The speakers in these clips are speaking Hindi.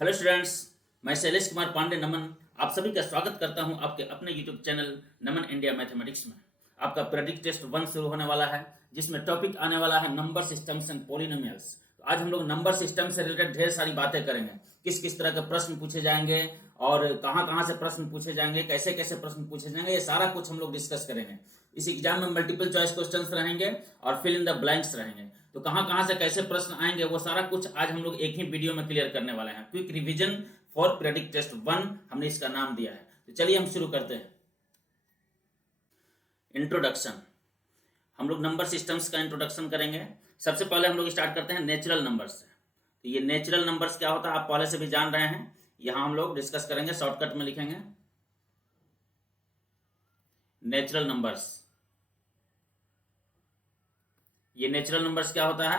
हेलो स्टूडेंट्स, मैं शैलेश कुमार पांडे नमन आप सभी का स्वागत करता हूं आपके अपने यूट्यूब चैनल नमन इंडिया मैथमेटिक्स में। आपका प्रेडिक्ट टेस्ट 1 शुरू होने वाला है, जिसमें टॉपिक आने वाला है नंबर सिस्टम्स एंड पॉलिनोमियल्स। तो आज हम लोग नंबर सिस्टम से रिलेटेड ढेर सारी बातें करेंगे। किस किस तरह के प्रश्न पूछे जाएंगे और कहाँ कहाँ से प्रश्न पूछे जाएंगे, कैसे कैसे प्रश्न पूछे जाएंगे, ये सारा कुछ हम लोग डिस्कस करेंगे। इस एग्जाम में मल्टीपल चॉइस क्वेश्चंस रहेंगे और फिल इन द ब्लैंक्स रहेंगे। तो कहाँ कहाँ से कैसे प्रश्न आएंगे वो सारा कुछ आज हम लोग एक ही वीडियो में क्लियर करने वाले हैं। Quick revision for predict test 1 हमने इसका नाम दिया है। तो चलिए हम शुरू करते हैं। इंट्रोडक्शन। हम लोग नंबर सिस्टम्स का इंट्रोडक्शन करेंगे। सबसे पहले हम लोग स्टार्ट करते हैं नेचुरल नंबर्स से। तो ये नेचुरल नंबर्स क्या होता है आप पहले से भी जान रहे हैं, यहां हम लोग डिस्कस करेंगे। शॉर्टकट में लिखेंगे नेचुरल नंबर्स। ये नेचुरल नंबर्स क्या होता है,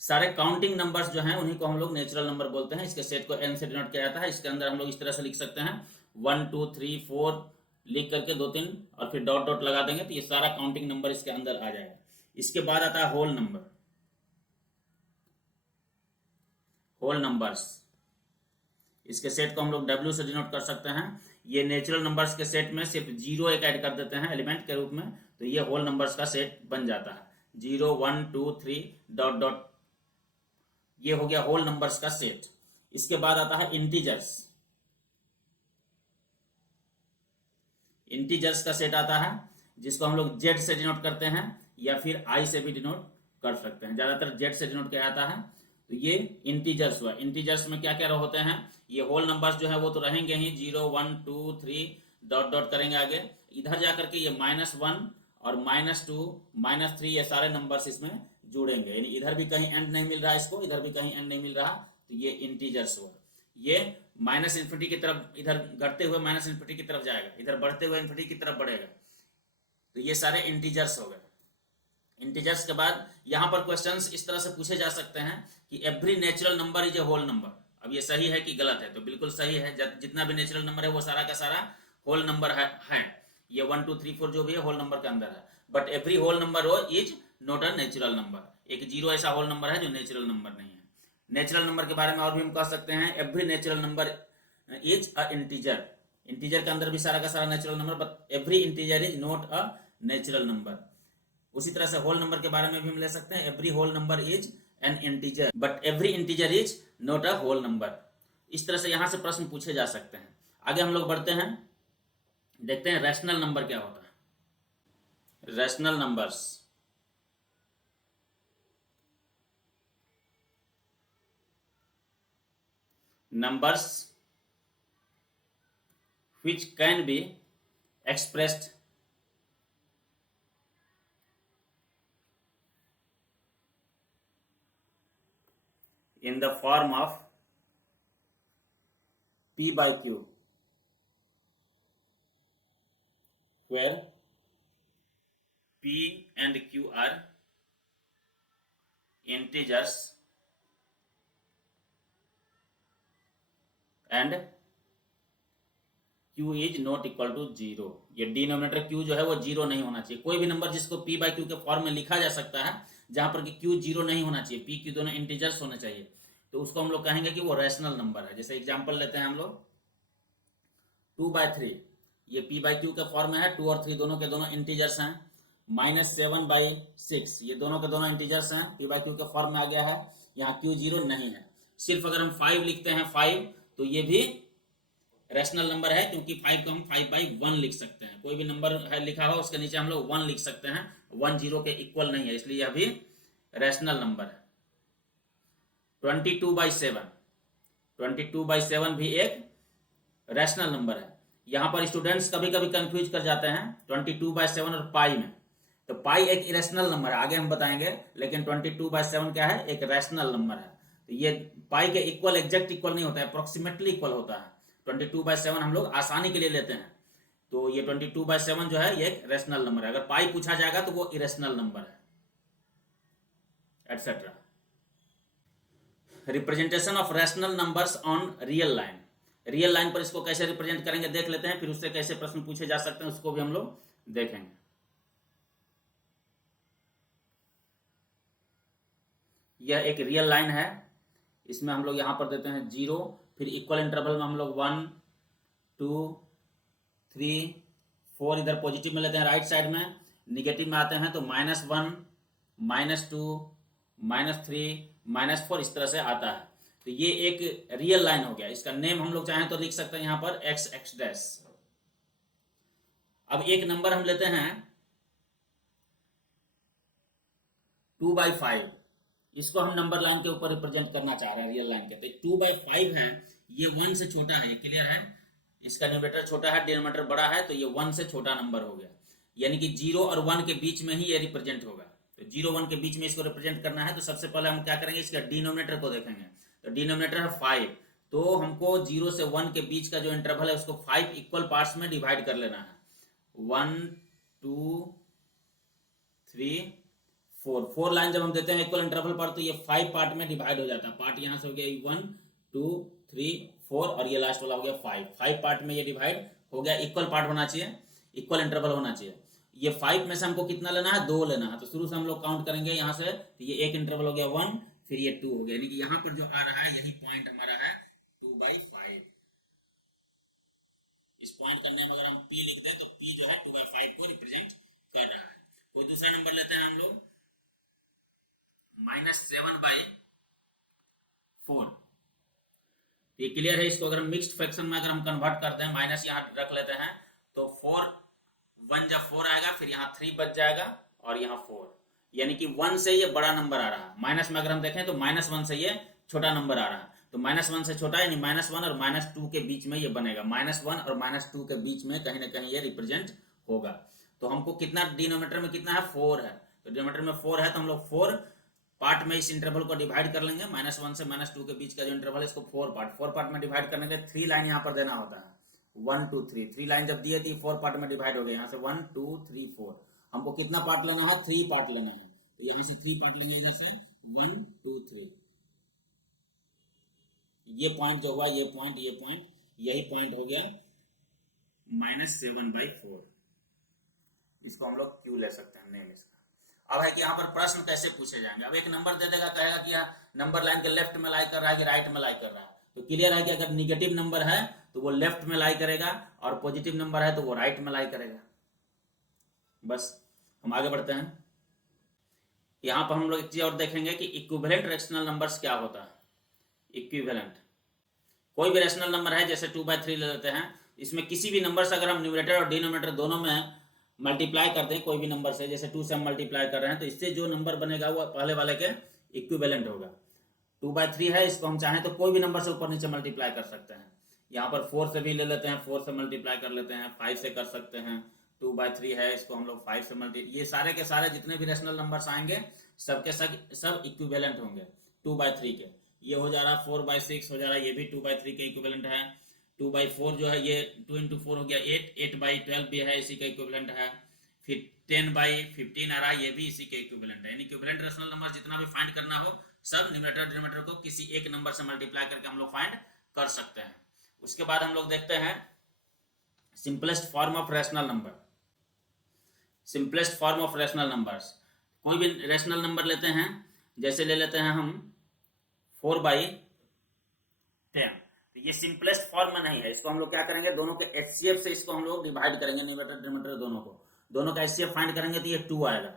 सारे काउंटिंग नंबर्स जो हैं उन्हीं को हम लोग नेचुरल नंबर बोलते हैं। इसके सेट को n से डिनोट किया जाता है। इसके अंदर हम लोग इस तरह से लिख सकते हैं 1 2 3 4 लिख करके 2 3 और फिर डॉट डॉट लगा देंगे तो ये सारा काउंटिंग नंबर इसके अंदर आ जाएगा। इसके बाद आता है होल नंबर। होल नंबर्स, इसके सेट को हम लोग W से डिनोट कर सकते हैं। ये नेचुरल नंबर्स के सेट में सिर्फ जीरो एक ऐड कर देते हैं एलिमेंट के रूप में, तो ये होल नंबर्स का सेट बन जाता है। 0 1 2 3 डॉट डॉट, ये हो गया होल नंबर्स का सेट। इसके बाद आता है इंटीजर्स। इंटीजर्स का सेट आता है जिसको हम लोग जेड से डिनोट करते हैं या फिर आई से भी डिनोट कर सकते हैं। ज्यादातर जेड से डिनोट किया जाता है। तो ये इंटीजर्स हुआ। इंटीजर्स में क्या क्या होते हैं, ये होल नंबर्स जो है वो तो रहेंगे ही, 0 1 2 3 डॉट डॉट करेंगे आगे। इधर जाकर के ये -1 और -2 -3 ये सारे नंबर्स इसमें जुड़ेंगे। यानी इधर भी कहीं एंड नहीं मिल रहा इसको, इधर भी कहीं एंड नहीं मिल रहा, तो ये इंटीजर्स हुआ। ये माइनस इन्फिनिटी की तरफ, इधर घटते हुए माइनस इन्फिनिटी की तरफ जाएगा, इधर बढ़ते हुए इन्फिनिटी की तरफ बढ़ेगा। तो ये सारे इंटीजर्स हो गए। इंटीजर्स के बाद यहां पर क्वेश्चंस इस तरह से पूछे जा सकते हैं कि every natural number is a whole number. अब ये सही है कि गलत है, तो बिल्कुल सही है। जितना भी नेचुरल नंबर है वो सारा का सारा होल नंबर है। ये 1 2 3 4 जो भी है होल नंबर के अंदर है। But every whole number is not a natural number. एक जीरो ऐसा होल नंबर है जो नेचुरल नंबर नहीं है। नेचुरल नंबर के बारे में और भी हम कह सकते हैं, every natural number is a integer. Integer के अंदर भी सारा का सारा natural number, but every integer is not a natural number. उसी तरह से होल नंबर के बारे में भी हम ले सकते हैं, every whole number is an integer but every integer is not a whole number. इस तरह से यहां से प्रश्न पूछे जा सकते हैं। आगे हम लोग बढ़ते हैं, देखते हैं रैशनल नंबर क्या होता है। Rational numbers, numbers which can be expressed in the form of p by q, where p and q are integers and q is not equal to 0। ये डिनोमिनेटर q जो है वो जीरो नहीं होना चाहिए। कोई भी नंबर जिसको p by q के फॉर्म में लिखा जा सकता है, जहां पर कि q जीरो नहीं होना चाहिए, p q दोनों इंटीजर्स होने चाहिए, तो उसको हम लोग कहेंगे कि वो रैशनल नंबर है। जैसे एग्जांपल लेते हैं हम लोग 2/3, ये p by q के फॉर्म में है। 2 और 3 दोनों के दोनों इंटीजर्स हैं। -7/6, ये दोनों के दोनों इंटीजर्स हैं, p by q के फॉर्म में आ गया है। यहाँ q जीरो नहीं है। सिर्फ अगर हम 5 लिखते हैं 5, तो ये भी रैशनल नंबर है, क्योंकि 5 को हम 5/1 लिख सकते हैं। कोई भी नंबर है लिखा हो उसके नीचे हम लोग 1 लिख सकते हैं। 1 0 के इक्वल नहीं है, इसलिए यह भी रैशनल नंबर है। 22/7, 22/7 भी एक रैशनल नंबर है। यहां पर स्टूडेंट्स कभी कभी कंफ्यूज कर जाते हैं 22/7 और पाई में। तो पाई एक इरेशनल नंबर है, आगे हम बताएंगे, लेकिन 22/7 क्या है, एक रैशनल नंबर है। तो ये पाई के इक्वल, एग्जैक्ट इक्वल नहीं होता है, अप्रोक्सीमेटली इक्वल होता है। 22/7 हम लोग आसानी के लिए लेते हैं। तो ये 22/7 जो है ये एक रैशनल नंबर है। अगर पाई पूछा जाएगा तो वो इरेशनल नंबर है, etcetera. Representation of rational numbers on real line. Real line पर इसको कैसे रिप्रेजेंट करेंगे देख लेते हैं, फिर उससे कैसे प्रश्न पूछे जा सकते हैं उसको भी हम लोग देखेंगे। यह एक रियल लाइन है। इसमें हम लोग यहाँ पर देते हैं 0, फिर इक्वल इंटरवल में हम लोग 1 2 3 4 इधर पॉजिटिव में लेते हैं राइट साइड में, निगेटिव में आते हैं तो -1 -2 -3 -4 इस तरह से आता है। तो ये एक रियल लाइन हो गया। इसका नेम हम लोग चाहें तो लिख सकते हैं यहाँ पर x डैश। अब एक नंबर हम लेते हैं 2/5, इसको हम नंबर लाइन के ऊपर रिप्रेजेंट करना चाह रहे हैं रियल लाइन के। तो 2/5 है, ये 1 से छोटा है, ये क्लियर है। इसका न्यूमरेटर छोटा है, डिनोमिनेटर बड़ा है, तो ये 1 से छोटा नंबर हो गया, यानी कि 0 और 1 के बीच में ही ये रिप्रेजेंट होगा। तो 0 1 के बीच में इसको रिप्रेजेंट करना है, तो सबसे पहले हम क्या करेंगे, इसका डिनोमिनेटर को देखेंगे। तो डिनोमिनेटर है 5, तो हमको 0 से 1 के बीच का जो इंटरवल है उसको 5 इक्वल पार्ट्स में डिवाइड कर लेना है। 1 2 3 4 लाइन जब हम देते हैं इक्वल इंटरवल पर, तो ये 5 पार्ट में डिवाइड हो जाता है। पार्ट यहाँ से हो गया 1 2 3 4 और ये लास्ट वाला हो गया 5 पार्ट में ये डिवाइड हो गया। इक्वल पार्ट होना चाहिए, इक्वल इंटरवल होना चाहिए। ये 5 में से हमको कितना लेना है, 2 लेना है। तो शुरू से हम लोग काउंट करेंगे यहाँ से, तो ये एक इंटरवल हो गया 1, फिर ये 2 हो गया, यानी कि यहाँ पर जो आ रहा है यही पॉइंट हमारा है 2/5। इस पॉइंट करने में अगर हम P लिख दें तो P जो है 2/5 को रिप्रेजेंट कर रहा है। कोई दूसरा नंबर लेते हैं हम लोग -7/4। ये क्लियर है। इसको अगर हम मिक्स्ड फ्रैक्शन में अगर हम कन्वर्ट करते हैं, माइनस यहाँ रख लेते हैं, तो 4 1 जब 4 आएगा, फिर यहाँ 3 बच जाएगा और यहाँ 4, यानी कि 1 से ये बड़ा नंबर आ रहा है। माइनस में अगर हम देखें तो -1 से ये छोटा नंबर आ रहा है। तो -1 से छोटा यानी -1 और -2 के बीच में ये बनेगा। -1 और -2 के बीच में कहीं ना कहीं ये रिप्रेजेंट होगा। तो हमको कितना डिनोमिनेटर में कितना है, 4 है। तो डिनोमिनेटर में 4 है, तो हम लोग 4 पार्ट में इस इंटरवल को डिवाइड कर लेंगे। -1 से -2 के बीच का जो इंटरवल है इसको 4 पार्ट में डिवाइड करने के 3 लाइन यहाँ पर देना होता है। 1 2 3 लाइन जब दिए थी 4 पार्ट में डिवाइड हो गए। यहाँ से 1 2 3 4 हमको कितना पार्ट लेना है, 3 पार्ट लेना है। तो यहाँ से 3 पार्ट लेंगे, इधर से 1 2 3। ये पॉइंट जो हुआ, ये पॉइंट यही पॉइंट हो गया -7/4। इसको हम लोग क्यू ले सकते हैं नेम इसका। अब है कि यहाँ पर प्रश्न कैसे पूछे जाएंगे। अब एक नंबर दे देगा, कहेगा कि नंबर लाइन के लेफ्ट में लाई कर रहा है कि राइट में लाई कर रहा है। तो क्लियर है कि अगर निगेटिव नंबर है तो वो लेफ्ट में लाई करेगा, और पॉजिटिव नंबर है तो वो राइट में लाई करेगा। बस हम आगे बढ़ते हैं। यहाँ पर हम लोग एक चीज और देखेंगे कि इक्विवेलेंट रैशनल नंबर्स क्या होता है। इक्विवेलेंट कोई भी रैशनल नंबर है, जैसे 2/3 ले लेते हैं, इसमें किसी भी नंबर से अगर हम न्यूमरेटर और डिनोमिनेटर दोनों में मल्टीप्लाई करते हैं, कोई भी नंबर से, जैसे 2 से हम मल्टीप्लाई कर रहे हैं, तो इससे जो नंबर बनेगा वो पहले वाले के इक्विवेलेंट होगा। 2/3 है, इसको हम चाहें तो कोई भी नंबर से ऊपर नीचे मल्टीप्लाई कर सकते हैं। यहाँ पर 4 से भी ले लेते हैं, 4 से मल्टीप्लाई कर लेते हैं, 5 से कर सकते हैं। 2/3 है, इसको हम लोग 5 से ये सारे के सारे जितने भी रैशनल नंबर्स आएंगे सबके सब इक्विवेलेंट होंगे 2/3 के। ये हो जा रहा 4/6 हो जा रहा है, ये भी 2/3 के इक्विवेलेंट है। 2/4 जो है, ये 2 × 4 हो गया 8, 8/12 भी है, इसी का इक्विवेलेंट है। फिर 10/15 आ रहा है, ये भी इसी के इक्विवेलेंट है। यानी इक्विवेलेंट रैशनल नंबर जितना भी फाइंड करना हो, सब न्यूमरेटर डिनोमिनेटर को किसी एक नंबर से मल्टीप्लाई करके हम लोग फाइंड कर सकते हैं। उसके बाद हम लोग देखते हैं simplest form of rational number. Simplest form of rational numbers, कोई भी रैशनल नंबर लेते हैं, जैसे ले लेते हैं हम 4/10। तो ये सिंपलेस्ट फॉर्म में नहीं है, इसको हम लोग क्या करेंगे, दोनों के एचसीएफ से इसको हम लोग डिवाइड करेंगे, न्यूमरेटर डिनोमिनेटर दोनों का एचसीएफ फाइंड करेंगे, तो ये 2 आएगा।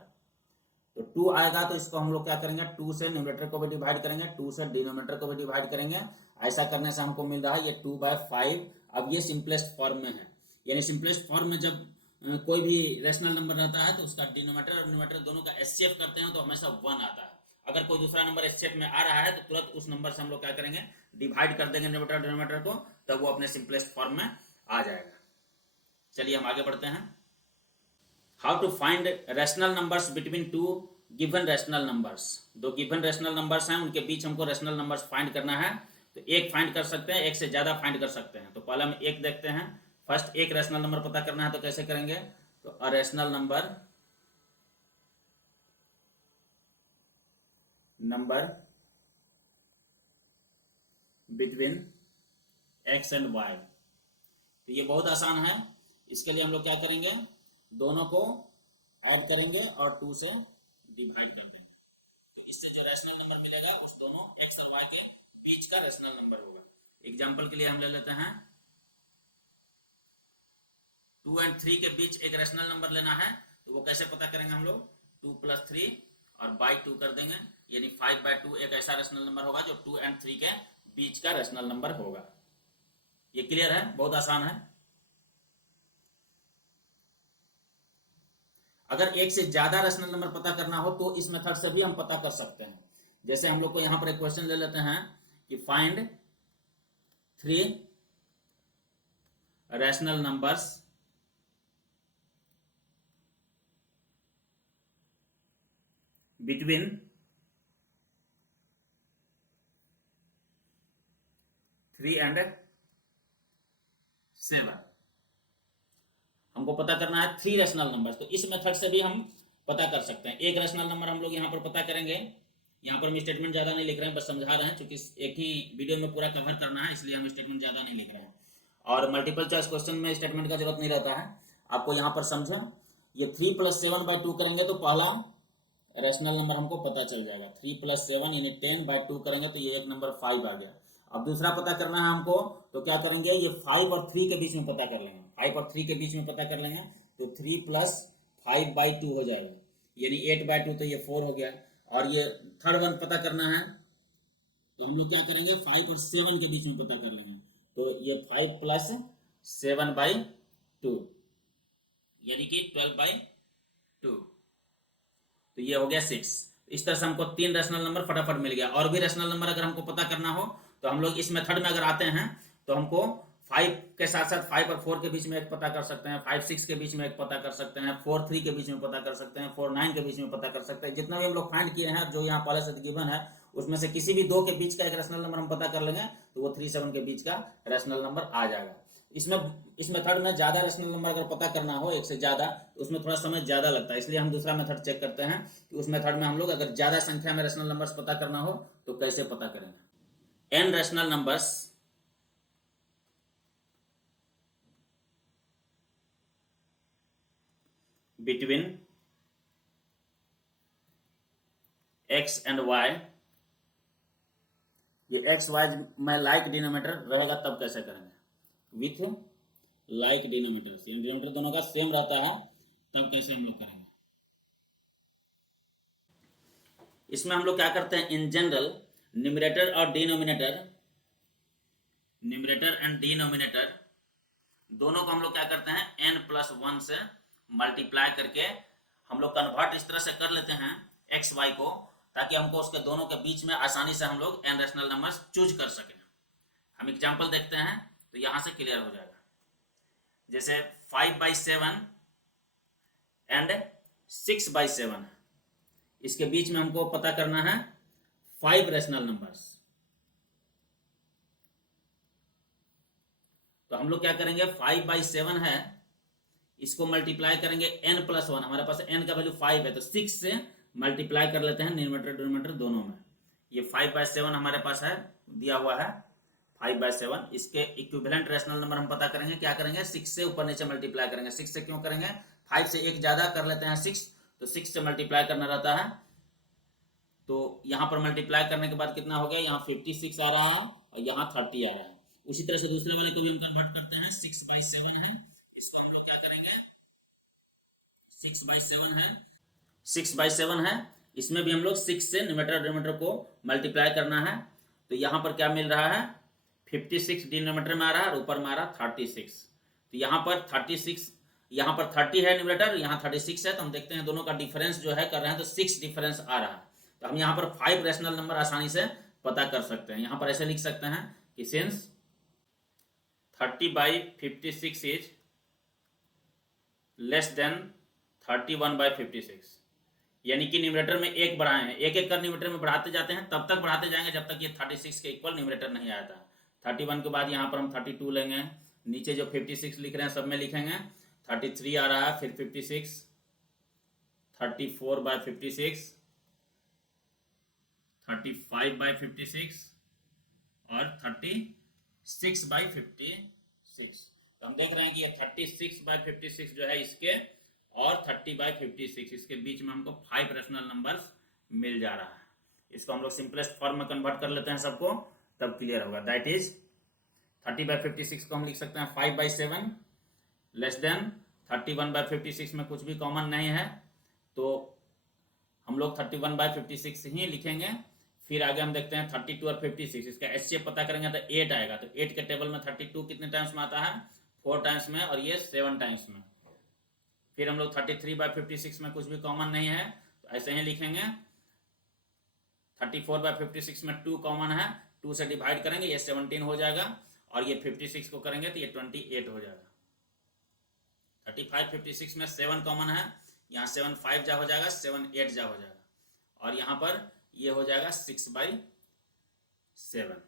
तो 2 आएगा तो इसको हम लोग क्या करेंगे, 2 से न्यूमरेटर को भी डिवाइड करेंगे, 2 से डिनोमिनेटर को भी डिवाइड करेंगे। ऐसा करने से हमको मिल रहा है ये 2/5। अब ये सिंपलेस्ट फॉर्म में है, यानी सिंपलेस्ट फॉर्म में जब कोई भी रैशनल नंबर रहता है तो उसका डिनोमिनेटर और न्यूमरेटर दोनों का एचसीएफ करते हैं तो हमेशा 1 आता है। अगर कोई दूसरा नंबर एचसीएफ में आ रहा है तो तुरंत उस नंबर से हम लोग क्या करेंगे, डिवाइड कर देंगे न्यूमरेटर डिनोमिनेटर को, तब वो अपने सिंपलेस्ट फॉर्म में आ जाएगा। चलिए हम आगे बढ़ते हैं। How to find rational numbers between 2 given rational numbers. 2 given rational numbers हैं, उनके बीच हमको रैशनल नंबर्स फाइंड करना है। तो एक फाइंड कर सकते हैं, एक से ज्यादा फाइंड कर सकते हैं। तो पहले हम एक देखते हैं। फर्स्ट एक रैशनल नंबर पता करना है, तो कैसे करेंगे, तो a rational number between x and y। तो ये बहुत आसान है। इसके लिए हम लोग क्या करेंगे, दोनों को ऐड करेंगे और 2 से डिवाइड कर देंगे। तो इससे जो रैशनल नंबर मिलेगा उस दोनों x और y के बीच का रैशनल नंबर होगा। एग्जाम्पल के लिए हम ले लेते हैं 2 और 3 के बीच एक रैशनल नंबर लेना है, तो वो कैसे पता करेंगे हम लोग, 2 + 3 और बाई 2 कर देंगे, यानी 5/2 एक ऐसा रैशनल नंबर होगा जो 2 और 3 के बीच का रैशनल नंबर होगा। ये क्लियर है, बहुत आसान है। अगर एक से ज्यादा रैशनल नंबर पता करना हो तो इस मेथड से भी हम पता कर सकते हैं। जैसे हम लोग को यहां पर एक क्वेश्चन ले लेते हैं कि फाइंड 3 रैशनल नंबर्स बिटवीन 3 और 7। हमको पता करना है 3 रैशनल नंबर्स, तो इस मेथड से भी हम पता कर सकते हैं। एक रैशनल नंबर हम लोग यहाँ पर पता करेंगे, यहाँ पर हम स्टेटमेंट ज्यादा नहीं लिख रहे हैं, बस समझा रहे हैं, क्योंकि एक ही वीडियो में पूरा कवर करना है, इसलिए हम स्टेटमेंट ज्यादा नहीं लिख रहे हैं। और मल्टीपल चॉइस क्वेश्चन में स्टेटमेंट का जरूरत नहीं रहता है। आपको यहाँ पर समझा, ये 3 + 7/2 करेंगे तो पहला रैशनल नंबर हमको पता चल जाएगा। 3 + 7 यानी 10/2 करेंगे तो ये एक नंबर 5 आ गया। अब दूसरा पता करना है हमको, तो क्या करेंगे, ये 5 और 3 के बीच में पता कर लेंगे। 5 और 3 के बीच में पता कर लेंगे तो 3 + 5/2 हो जाएगा, यानी 8/2, तो ये 4 हो गया। और ये थर्ड वन पता करना है तो हम लोग क्या करेंगे, 5 और 7 के बीच में पता कर लेंगे, तो ये 5 + 7/2 यानी कि 12/2, तो ये हो गया 6। इस तरह से हमको 3 रैशनल नंबर फटाफट मिल गया। और भी रैशनल नंबर अगर हमको पता करना हो तो हम लोग इस मेथड में अगर आते हैं तो हमको 5 के साथ साथ 5 और 4 के बीच में एक पता कर सकते हैं, 5 6 के बीच में एक पता कर सकते हैं, 4 3 के बीच में पता कर सकते हैं, 4 9 के बीच में पता कर सकते हैं। जितना भी हम लोग फाइंड किए हैं, जो यहाँ पहले से गिवन है, उसमें से किसी भी 2 के बीच का एक रैशनल नंबर हम पता कर लेंगे तो वो 3 7 के बीच का रैशनल नंबर आ जाएगा। इसमें इस मेथड में ज्यादा रैशनल नंबर अगर पता करना हो, एक से ज्यादा, तो उसमें थोड़ा समय ज्यादा लगता है, इसलिए हम दूसरा मेथड चेक करते हैं कि उस मेथड में हम लोग अगर ज्यादा संख्या में रैशनल नंबर्स पता करना हो तो कैसे पता करेंगे। n rational numbers between x and y, ये x y में लाइक डिनोमिनेटर रहेगा तब कैसे करेंगे, विथ लाइक डिनोमिनेटर, डिनोमिनेटर दोनों का सेम रहता है, तब कैसे हम लोग करेंगे। इसमें हम लोग क्या करते हैं, इन जनरल न्यूमरेटर और डिनोमिनेटर, न्यूमरेटर एंड डिनोमिनेटर दोनों को हम लोग क्या करते हैं, n+1 से मल्टीप्लाई करके हम लोग कन्वर्ट इस तरह से कर लेते हैं एक्स वाई को, ताकि हमको उसके दोनों के बीच में आसानी से हम लोग n रैशनल नंबर्स चूज कर सकें। हम एग्जांपल देखते हैं तो यहां से क्लियर हो जाएगा। जैसे 5/7 एंड 6/7, इसके बीच में हमको पता करना है 5 रैशनल नंबर्स। तो हम लोग क्या करेंगे, 5/7 है, इसको मल्टीप्लाई करेंगे n+1, हमारे पास n का वैल्यू 5 है, तो 6 से मल्टीप्लाई कर लेते हैं न्यूमरेटर डिनोमिनेटर दोनों में। ये 5/7 हमारे पास है, दिया हुआ है 5/7। इसके इक्विवेलेंट रैशनल नंबर हम पता करेंगे, क्या करेंगे, 6 से ऊपर नीचे मल्टीप्लाई करेंगे। 6 से क्यों करेंगे, 5 से एक ज्यादा कर लेते हैं 6, तो 6 से मल्टीप्लाई करना रहता है। तो यहां पर मल्टीप्लाई करने के बाद कितना हो गया, यहाँ 56 आ रहा है और यहाँ 30 आ रहा है। उसी तरह से दूसरे वाले को भी हम कन्वर्ट करते हैं, 6/7 है, इसको हम लोग क्या करेंगे, 6/7 है, 6/7 है, इसमें भी हम लोग 6 से न्यूमरेटर डिनोमिनेटर को मल्टीप्लाई करना है। तो यहाँ पर क्या मिल रहा है, 56 डिनोमिनेटर में आ रहा है और ऊपर में आ रहा है 36। तो यहाँ पर 36, यहाँ पर 30 है न्यूमरेटर, यहाँ 36 है, तो हम देखते हैं दोनों का डिफरेंस जो है कर रहे हैं, तो 6 डिफरेंस आ रहा है। तो हम यहाँ पर 5 रैशनल नंबर आसानी से पता कर सकते हैं। यहाँ पर ऐसे लिख सकते हैं कि सिंस 30/56 इज लेस देन 31/56, यानी कि न्यूमरेटर में एक बढ़ाए हैं, एक एक कर न्यूमरेटर में बढ़ाते जाते हैं, तब तक बढ़ाते जाएंगे जब तक ये 36 के इक्वल न्यूमरेटर नहीं आता। 31 के बाद यहाँ पर हम 32 लेंगे, नीचे जो 56 लिख रहे हैं सब में लिखेंगे, 33 आ रहा है, फिर 56, 34/56, 35/56 और 36/56। तो हम देख रहे हैं कि ये 36/56 जो है इसके और 30/56 इसके बीच में हमको 5 रैशनल नंबर्स मिल जा रहा है। इसको हम लोग सिंपलेस्ट फॉर्म में कन्वर्ट कर लेते हैं सबको, तब क्लियर होगा। दैट इज 30/56 को हम लिख सकते हैं 5/7 लेस देन 31/56 में कुछ भी कॉमन नहीं है, तो हम लोग 31/56 ही लिखेंगे। फिर आगे हम देखते हैं 32 और 56, इसका एचसीएफ पता करेंगे तो 8 आएगा। तो 8 के टेबल में 32 कितने टाइम्स में आता है, 4 टाइम्स में, और ये 7 टाइम्स में। फिर हम लोग 33/56 में कुछ भी कॉमन नहीं है, तो ऐसे ही लिखेंगे। 34/56 में 2 कॉमन है, 2 से डिवाइड करेंगे, ये 17 हो जाएगा, और ये 56 को करेंगे तो ये 28 हो जाएगा। 35/56 में 7 कॉमन है, यहाँ 7 5 जा हो जाएगा, 7 8 जा हो जाएगा, और यहाँ पर ये हो जाएगा 6/7।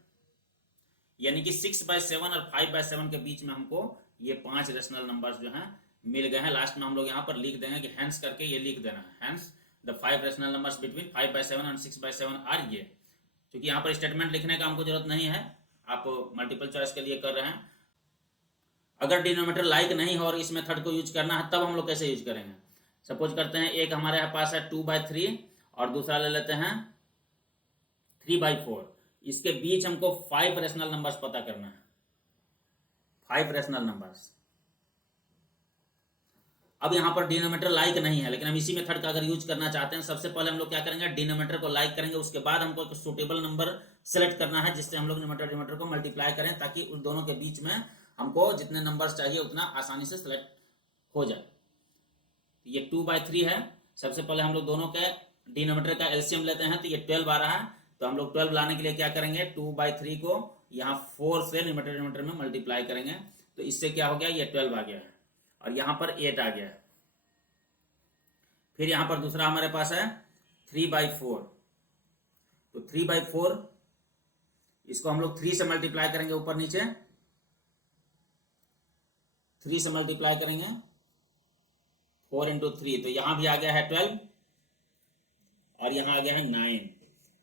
यानी कि 6/7 और 5/7 के बीच में हमको ये 5 रेशनल नंबर्स जो हैं मिल गए हैं। लास्ट में हम लोग यहाँ पर लिख देंगे कि हैंस करके ये लिख देना है, hence the 5 rational numbers between 5/7 and 6/7 are ये। क्योंकि यहाँ पर स्टेटमेंट लिखने का हमको जरूरत नहीं है, आप मल्टीपल चॉइस के लिए कर रहे हैं। अगर डिनोमिनेटर लाइक नहीं हो और इस मेथड को यूज करना है, तब हम लोग कैसे यूज करेंगे। सपोज करते हैं एक हमारे पास है 2/3 और दूसरा ले लेते हैं 3/4। इसके बीच हमको 5 रेशनल नंबर्स पता करना है, 5 रेशनल नंबर्स। अब यहाँ पर डिनोमिनेटर लाइक नहीं है, लेकिन हम इसी मेथड का अगर यूज करना चाहते हैं, सबसे पहले हम लोग क्या करेंगे, डिनोमिनेटर को लाइक करेंगे, उसके बाद हमको एक सुटेबल नंबर सेलेक्ट करना है जिससे हम लोग न्यूमरेटर डिनोमिनेटर को मल्टीप्लाई करें, ताकि उन दोनों के बीच में हमको जितने नंबर्स चाहिए उतना आसानी से सेलेक्ट हो जाए। ये 2/3 है, सबसे पहले हम लोग दोनों के डिनोमिनेटर का एलसीएम लेते हैं, तो ये 12 आ रहा है। तो हम लोग 12 लाने के लिए क्या करेंगे, 2/3 को यहाँ 4 से न्यूमरेटर डिनोमिनेटर में मल्टीप्लाई करेंगे, तो इससे क्या हो गया, ये 12 आ गया है, और यहाँ पर 8 आ गया है। फिर यहाँ पर दूसरा हमारे पास है 3/4, तो 3/4 इसको हम लोग 3 से मल्टीप्लाई करेंगे, ऊपर नीचे 3 से मल्टीप्लाई करेंगे, 4 × 3, तो यहां भी आ गया है 12 और यहां आ गया है 9।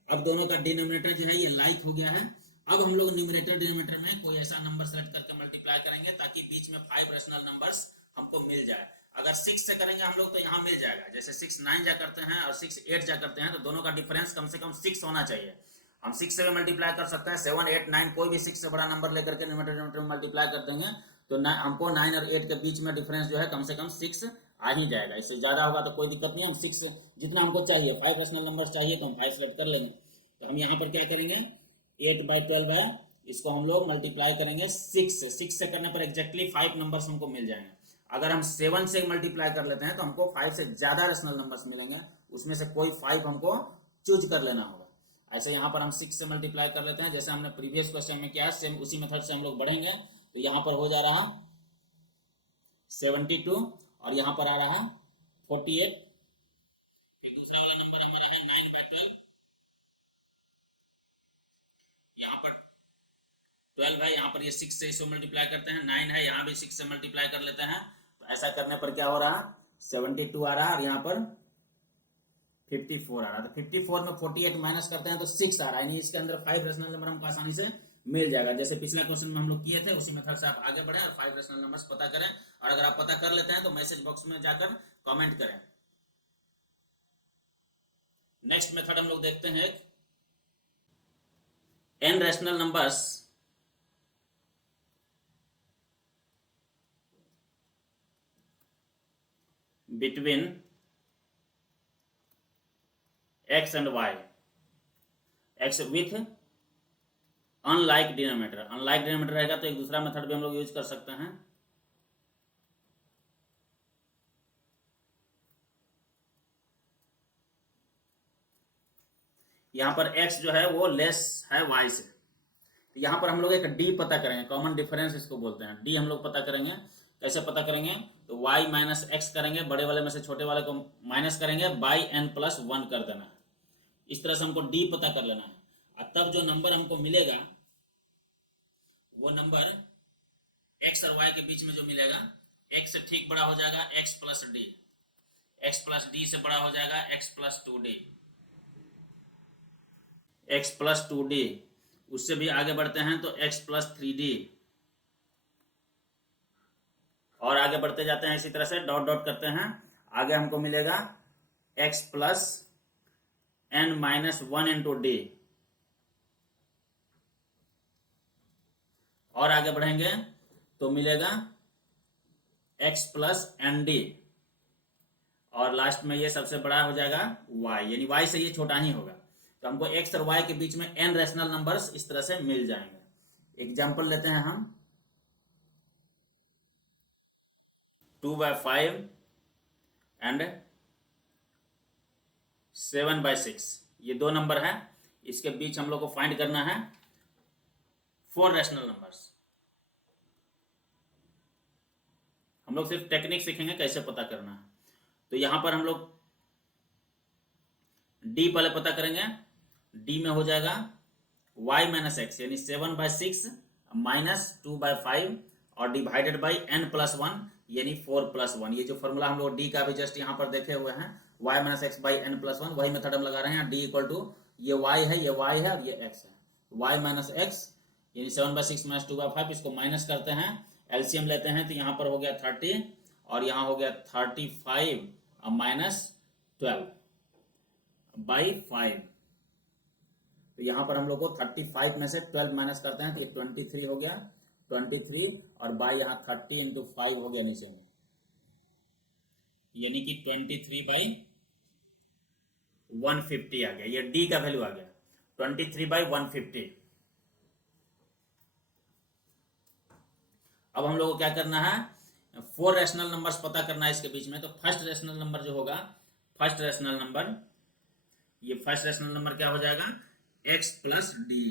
अब दोनों का डिनोमिनेटर जो है ये लाइक हो गया है। अब हम लोग न्यूमरेटर डिनोमिनेटर में कोई ऐसा नंबर सेलेक्ट करके मल्टीप्लाई करेंगे ताकि बीच में 5 रेशनल नंबर्स हमको मिल जाए। अगर 6 से करेंगे हम लोग तो यहाँ मिल जाएगा, जैसे 6 9 जा करते हैं और 6 8 जा करते हैं, तो दोनों का डिफरेंस कम से कम 6 होना चाहिए। हम 6 से भी मल्टीप्लाई कर सकते हैं, 7 8 9 कोई भी 6 से बड़ा नंबर लेकर के न्यूमरेटर डिनोमिनेटर में मल्टीप्लाई कर देंगे, तो हमको 9 और 8 के बीच में डिफरेंस जो है कम से कम 6 आ ही जाएगा। इससे ज्यादा होगा तो कोई दिक्कत नहीं, हम 6 जितना हमको चाहिए, 5 रेशनल नंबर चाहिए तो हम 5 सेलेक्ट कर लेंगे। तो हम यहाँ पर क्या करेंगे, 8/12 है, इसको हम लोग मल्टीप्लाई करेंगे 6 से। 6 से करने पर एग्जैक्टली 5 नंबर्स हमको मिल जाएंगे। अगर हम 7 से मल्टीप्लाई कर लेते हैं तो हमको 5 से ज्यादा रेशनल नंबर्स मिलेंगे, उसमें से कोई 5 हमको चूज कर लेना होगा। ऐसे यहाँ पर हम 6 से मल्टीप्लाई कर लेते हैं, जैसे हमने प्रीवियस क्वेश्चन में किया, सेम उसी मेथड से हम लोग बढ़ेंगे। तो यहाँ पर हो जा रहा 72 और यहाँ पर आ रहा 48। फिर दूसरा वाला नंबर हमारा है 9/12, यहाँ पर 12 है, यहाँ पर ये 6 से इसको मल्टीप्लाई करते हैं, 9 है, यहाँ भी 6 से मल्टीप्लाई कर लेते हैं। तो ऐसा करने पर क्या हो रहा, 72 आ रहा है और यहाँ पर 54 आ रहा है। तो 54 में 48 माइनस करते हैं तो 6 आ रहा है, इसके अंदर 5 रेशनल नंबर हमको आसानी से मिल जाएगा। जैसे पिछला क्वेश्चन में हम लोग किए थे, उसी मेथड से आप आगे बढ़े और 5 रेशनल नंबर्स पता करें। और अगर आप पता कर लेते हैं तो मैसेज बॉक्स में जाकर कमेंट करें। नेक्स्ट मेथड हम लोग देखते हैं, n rational numbers between x and y, x with unlike denominator. Unlike denominator रहेगा तो एक दूसरा मेथड भी हम लोग यूज कर सकते हैं। यहां पर x जो है वो लेस है y से, तो यहां पर हम लोग एक d पता करेंगे, कॉमन डिफरेंस इसको बोलते हैं। d हम लोग पता करेंगे, कैसे पता करेंगे, तो y माइनस x करेंगे, बड़े वाले में से छोटे वाले को माइनस करेंगे, बाई n+1 कर देना है। इस तरह से हमको d पता कर लेना है, और तब जो नंबर हमको मिलेगा वो नंबर x और y के बीच में जो मिलेगा, x से ठीक बड़ा हो जाएगा x+d, x+d से बड़ा हो जाएगा x+2d, x+2d, उससे भी आगे बढ़ते हैं तो x+3d, और आगे बढ़ते जाते हैं इसी तरह से डॉट डॉट करते हैं, आगे हमको मिलेगा x+n-1 × d, और आगे बढ़ेंगे तो मिलेगा x प्लस एन डी, और लास्ट में ये सबसे बड़ा हो जाएगा y, यानी y से ये छोटा ही होगा। तो हमको x और y के बीच में n रैशनल नंबर्स इस तरह से मिल जाएंगे। एग्जाम्पल लेते हैं हम 2/5 एंड 7/6, ये दो नंबर है, इसके बीच हम लोग को फाइंड करना है 4 रैशनल नंबर्स। हम लोग सिर्फ टेक्निक सीखेंगे कैसे पता करना है। तो यहां पर हम लोग d पहले पता करेंगे, d में हो जाएगा y माइनस एक्स, यानी 7/6 माइनस 2/5 और डिवाइडेड बाई n प्लस 1 यानी 4+1। ये जो फॉर्मूला हम लोग d का भी जस्ट यहाँ पर देखे हुए हैं, y minus x by n plus 1, वही मेथड हम लगा रहे हैं। d इक्वल टू ये y है, ये y है और ये x है, y माइनस एक्स यानी 7/6 माइनस 2/5, इसको माइनस करते हैं, एलसीएम लेते हैं तो यहाँ पर हो गया 30 और यहाँ हो गया 35 माइनस 12/5। तो यहाँ पर हम लोग को 35 में से 12 माइनस करते हैं तो ये 23 हो गया, 23 और बाई यहाँ 30 इंटू 5 हो गया नीचे में, यानी कि 23/150 आ गया। ये डी का वैल्यू आ गया 23/150। अब हम लोग को क्या करना है, 4 रैशनल नंबर्स पता करना है इसके बीच में। तो फर्स्ट रैशनल नंबर जो होगा, फर्स्ट रैशनल नंबर, ये फर्स्ट रैशनल नंबर क्या हो जाएगा, x प्लस डी।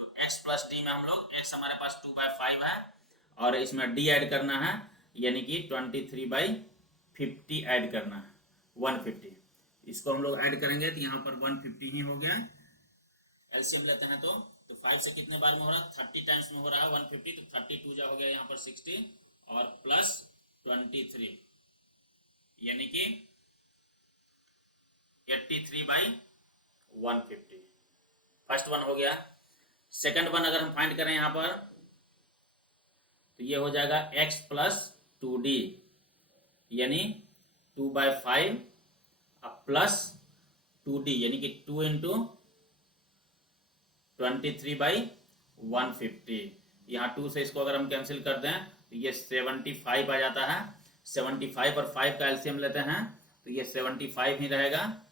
तो x प्लस डी में हम लोग, x हमारे पास 2/5 है और इसमें d ऐड करना है, यानी कि 23/50 ऐड करना है, 150। इसको हम लोग ऐड करेंगे तो यहाँ पर 150 ही हो गया। एलसीएम लेते हैं तो 5 से कितने बार में हो रहा है, 30 टाइम्स में हो रहा है 150, तो 32 जा हो गया यहाँ पर 60 और प्लस 23 यानी कि 83/150। फर्स्ट वन हो गया। सेकंड वन अगर हम फाइंड करें यहाँ पर तो ये हो जाएगा x प्लस 2d, यानी 2/5 प्लस 2d यानी कि 2 इंटू 23/150। यहाँ 2 से इसको अगर हम कैंसिल कर दें तो ये 75 आ जाता है। 75 और 5 का एलसीएम लेते हैं तो ये 75 ही रहेगा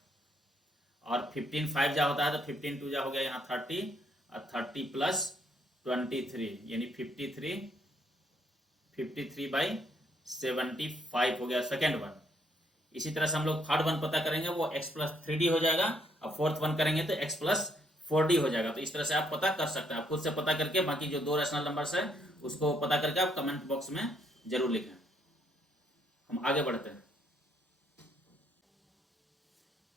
और 15 5 जा होता है तो 15 2 जा हो गया यहाँ 30 और 30 प्लस 23 यानी 53/75 हो गया सेकेंड वन। इसी तरह से हम लोग थर्ड वन पता करेंगे, वो x प्लस 3d हो जाएगा और फोर्थ वन करेंगे तो x प्लस 4d हो जाएगा। तो इस तरह से आप पता कर सकते हैं, आप खुद से पता करके बाकी जो 2 रैशनल नंबर्स है उसको पता करके आप कमेंट बॉक्स में जरूर लिखें। हम आगे बढ़ते हैं।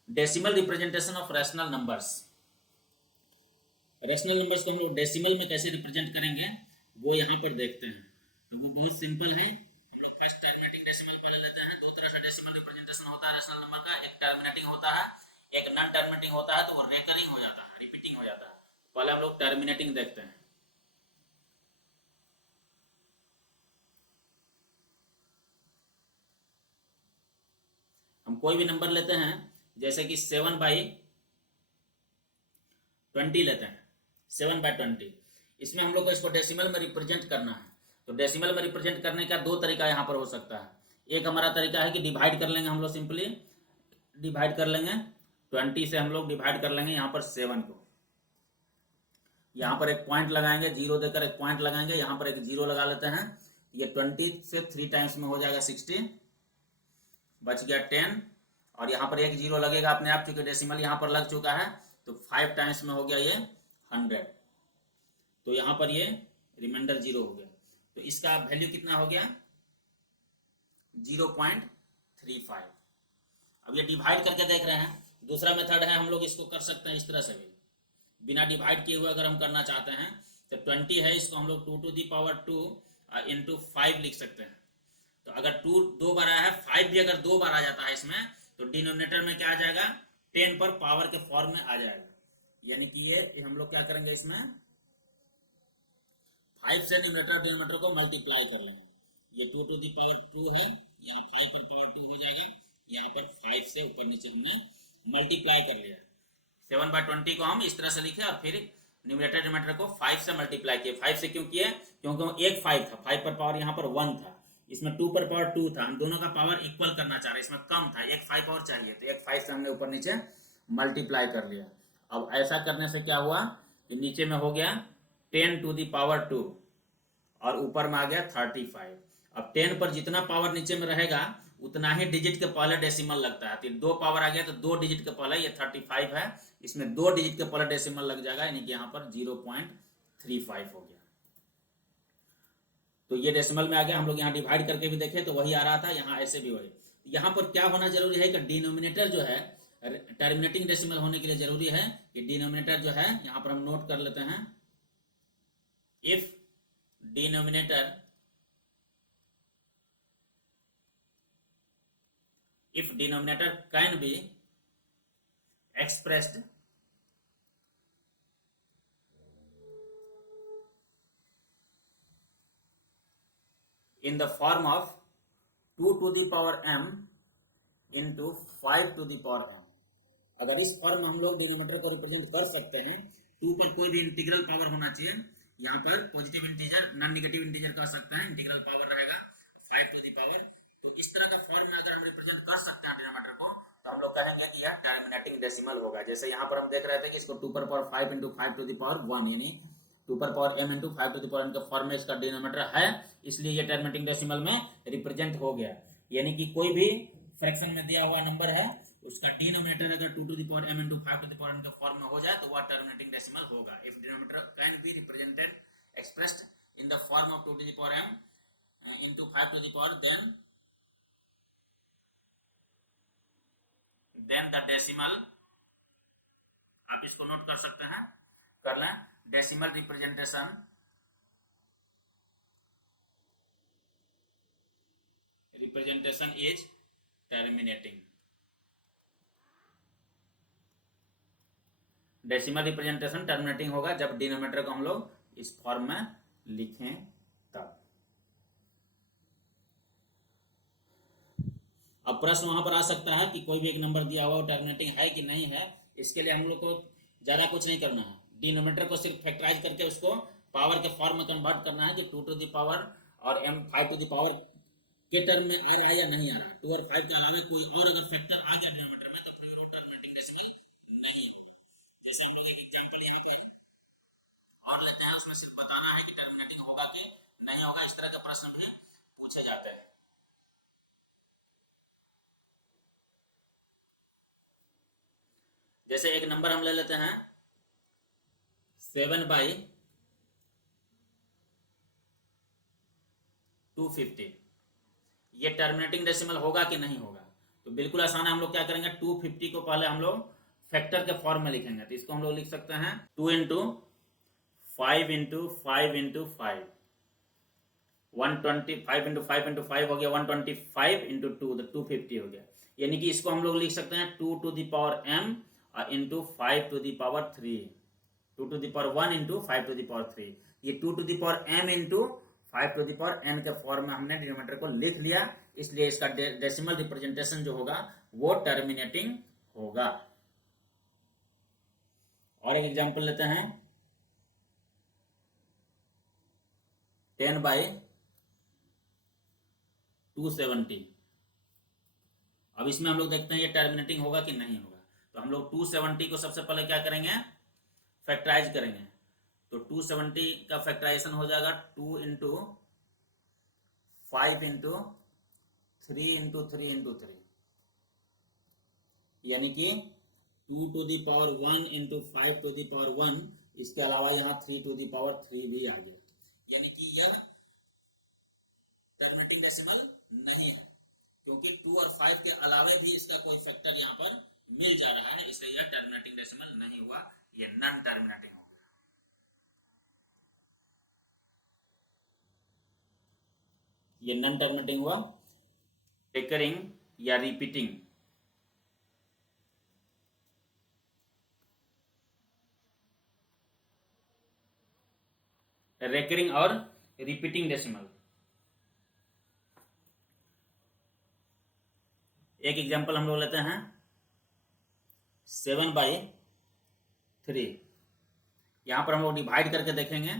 Decimal representation of rational numbers. Rational numbers को हम लोग डेसिमल में कैसे रिप्रेजेंट करेंगे वो यहाँ पर देखते हैं। तो वो बहुत सिंपल है। हम लोग फर्स्ट टर्मिनेटिंग डेसिमल पहले लेते हैं। दो तरह से डेसिमल रिप्रेजेंटेशन होता है रैशनल नंबर का, एक टर्मिनेटिंग होता है, एक नॉन टर्मिनेटिंग होता है। तो वो रेकरिंग हो जाता है, रिपीटिंग हो जाता है। पहले हम लोग टर्मिनेटिंग देखते हैं। हम कोई भी नंबर लेते हैं जैसे कि 7/20 लेते हैं, 7/20। इसमें हम लोग को इसको डेसिमल में रिप्रेजेंट करना है। तो डेसिमल में रिप्रेजेंट करने का 2 तरीका यहाँ पर हो सकता है। एक हमारा तरीका है कि डिवाइड कर लेंगे, हम लोग सिंपली डिवाइड कर लेंगे 20 से, हम लोग डिवाइड कर लेंगे यहाँ पर 7 को। यहाँ पर एक पॉइंट लगाएंगे, 0 देकर एक पॉइंट लगाएंगे, यहाँ पर एक 0 लगा लेते हैं। ये 20 से 3 टाइम्स में हो जाएगा 60, बच गया 10 और यहाँ पर एक 0 लगेगा अपने आप, क्योंकि डेसिमल यहाँ पर लग चुका है। तो 5 टाइम्स में हो गया ये 100, तो यहाँ पर ये रिमाइंडर 0 हो गया। तो इसका वैल्यू कितना हो गया, 0.35। अब ये डिवाइड करके देख रहे हैं। दूसरा मेथड है, हम लोग इसको कर सकते हैं इस तरह से भी, बिना डिवाइड किए हुए अगर हम करना चाहते हैं तो 20 है, इसको हम लोग 2 to the power 2 into 5 लिख सकते हैं। तो अगर 2 2 बार आया है, 5 भी अगर 2 बार आ जाता है इसमें, तो डिनोमिनेटर में क्या आ जाएगा, 10 पर पावर के फॉर्म में आ जाएगा। यानी कि ये हम लोग क्या करेंगे, इसमें 5 से न्यूमरेटर डिनोमिनेटर को मल्टीप्लाई कर लेंगे। ये 2 to the power 2 है, यहाँ 5 पर पावर 2 हो जाएगा। यहाँ पर 5 से ऊपर नीचे हमने मल्टीप्लाई कर लिया। 7/20 को हम इस तरह से लिखे और फिर न्यूमरेटर डिनोमिनेटर को 5 से मल्टीप्लाई किए। 5 से क्यों किए? क्योंकि एक 5 था, 5 पर पावर यहाँ पर 1 था, इसमें 2 पर पावर 2 था, हम दोनों का पावर इक्वल करना चाह रहे, इसमें कम था, एक 5 और चाहिए, तो एक 5 से हमने ऊपर नीचे मल्टीप्लाई कर लिया। अब ऐसा करने से क्या हुआ कि नीचे में हो गया 10 टू दी पावर 2 और ऊपर में आ गया 35। अब 10 पर जितना पावर नीचे में रहेगा उतना ही डिजिट के पहले डेसिमल लगता है, तो 2 पावर आ गया तो 2 डिजिट के पहले, ये 35 है, इसमें 2 डिजिट के पहले डेसिमल लग जाएगा, यानी कि यहाँ पर 0.35 हो गया। तो ये डेसिमल में आ गया। हम लोग यहाँ डिवाइड करके भी देखे तो वही आ रहा था, यहाँ ऐसे भी वही। यहाँ पर क्या होना जरूरी है कि डिनोमिनेटर जो है टर्मिनेटिंग डेसिमल होने के लिए जरूरी है कि डिनोमिनेटर जो है, यहाँ पर हम नोट कर लेते हैं, if denominator can be expressed in the form of 2 to the power m into 5 to the power m। अगर इस फॉर्म में हम लोग डिनोमिनेटर को रिप्रेजेंट कर सकते हैं, 2 पर कोई भी इंटीग्रल पावर होना चाहिए, यहाँ पर positive integer, non negative integer कह सकते हैं, इंटीग्रल पावर रहेगा 5 टू द पावर। तो इस तरह का फॉर्म में अगर हम रिप्रेजेंट कर सकते हैं डिनोमिनेटर को, तो हम लोग कहेंगे कि यह टर्मिनेटिंग डेसिमल होगा। जैसे यहाँ पर हम देख रहे थे कि इसको 2 पर power 5 into 5 to the power 1, यानी 2 पर power m into 5 to the power n के फॉर्म में इसका डिनोमिनेटर है, इसलिए ये टर्मिनेटिंग डेसिमल में रिप्रेजेंट हो गया। यानी कि कोई भी फ्रैक्शन में दिया हुआ नंबर है, उसका डिनोमिनेटर अगर 2 to the power m into 5 to the power n के फॉर्म में हो जाए तो वह टर्मिनेटिंग डेसिमल होगा। If denominator can be represented expressed in the form of 2 to the power m into 5 to the power, then the decimal, आप इसको नोट कर सकते हैं, कर लें, decimal representation is terminating. Decimal representation terminating होगा जब डिनोमिनेटर को हम लोग इस फॉर्म में लिखें तब। अब प्रश्न वहां पर आ सकता है कि कोई भी एक नंबर दिया हुआ टर्मिनेटिंग है कि नहीं है। इसके लिए हम लोग को ज्यादा कुछ नहीं करना है, डिनोमिनेटर को सिर्फ फैक्टराइज करके उसको पावर के फॉर्म में कन्वर्ट करना है, जो 2 टू द पावर और m 5 टू द पावर के टर्म में आ रहा है या नहीं आ रहा। 2 और 5 के अलावा कोई और अगर फैक्टर आ गया डिनोमिनेटर में तो फिर वो टर्मिनेटिंग डेसिमल नहीं होगा। जैसे हम लोग एक एग्जांपल यहाँ पे और लेते हैं, उसमें सिर्फ बताना है कि टर्मिनेटिंग होगा कि नहीं होगा। इस तरह के प्रश्न भी पूछे जाते हैं। जैसे एक नंबर हम ले लेते हैं 7/250, ये टर्मिनेटिंग डेसिमल होगा कि नहीं होगा? तो बिल्कुल आसान है, हम लोग क्या करेंगे, 250 को पहले हम लोग फैक्टर के फॉर्म में लिखेंगे। तो इसको हम लोग लिख सकते हैं 2 into 5 into 5 into 5, 120, 5 into 5 into 5 हो गया 125 इंटू 2, तो 250 हो गया। यानी कि इसको हम लोग लिख सकते हैं 2 to the power m into 5 to the power 3, 2 to the power 1 into 5 to the power 3। ये 2 to the power m into 5 to the power n के फॉर्म में हमने डिनोमिनेटर को लिख लिया, इसलिए इसका डेसिमल रिप्रेजेंटेशन जो होगा वो टर्मिनेटिंग होगा। और एक एग्जांपल लेते हैं 10/270। अब इसमें हम लोग देखते हैं ये टर्मिनेटिंग होगा कि नहीं होगा। तो हम लोग 270 को सबसे पहले क्या करेंगे, फैक्टराइज करेंगे। तो 270 का फैक्टराइजेशन हो जाएगा 2 इंटू 5 इंटू 3 इंटू 3 इंटू 3, यानी कि 2 to the power 1 into 5 to the power 1, इसके अलावा यहाँ 3 टू द पावर 3 भी आ गया। यानी कि यह टर्मिनेटिंग डेसिमल नहीं है, क्योंकि 2 और 5 के अलावा भी इसका कोई फैक्टर यहाँ पर मिल जा रहा है, इसलिए यह टर्मिनेटिंग डेसिमल नहीं हुआ, यह नॉन टर्मिनेटिंग हो गया। ये नॉन टर्मिनेटिंग हुआ। रिकरिंग या रिपीटिंग, रेकरिंग और रिपीटिंग डेसिमल। एक एग्जांपल हम लोग लेते हैं 7/3। यहाँ पर हम लोग डिवाइड करके देखेंगे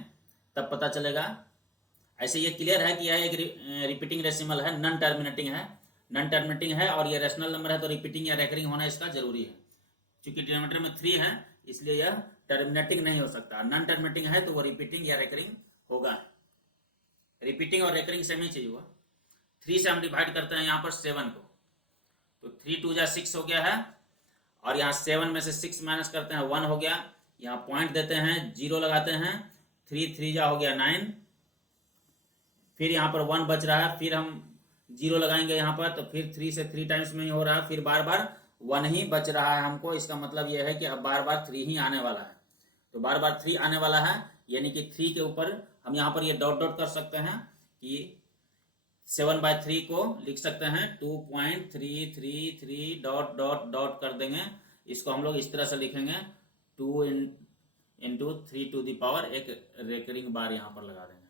तब पता चलेगा। ऐसे ये क्लियर है कि यह एक रिपीटिंग डेसिमल है, नॉन टर्मिनेटिंग है, नॉन टर्मिनेटिंग है और ये रेशनल नंबर है तो रिपीटिंग या रेकरिंग होना इसका जरूरी है। क्योंकि डिनोमिनेटर में 3 है इसलिए यह टर्मिनेटिंग नहीं हो सकता, नॉन टर्मिनेटिंग है तो वो रिपीटिंग या रेकरिंग होगा। रिपीटिंग और रेकरिंग सेम ही चीज हुआ। 3 से हम डिवाइड करते हैं यहाँ पर 7 को, तो 3 2 जा 6 हो गया है और यहाँ 7 में से 6 माइनस करते हैं 1 हो गया, यहाँ पॉइंट देते हैं 0 लगाते हैं, 3 3 जा हो गया 9, फिर यहाँ पर 1 बच रहा है, फिर हम 0 लगाएंगे यहाँ पर, तो फिर 3 से 3 टाइम्स में ही हो रहा है, फिर बार बार 1 ही बच रहा है हमको। इसका मतलब यह है कि अब बार बार 3 ही आने वाला है, तो बार बार 3 आने वाला है, यानी कि 3 के ऊपर हम यहाँ पर ये डॉट डॉट कर सकते हैं कि 7/3 को लिख सकते हैं 2.333 डॉट डॉट डॉट कर देंगे। इसको हम लोग इस तरह से लिखेंगे 2 इंटू 3 टू द पावर, एक रेकरिंग बार यहाँ पर लगा देंगे।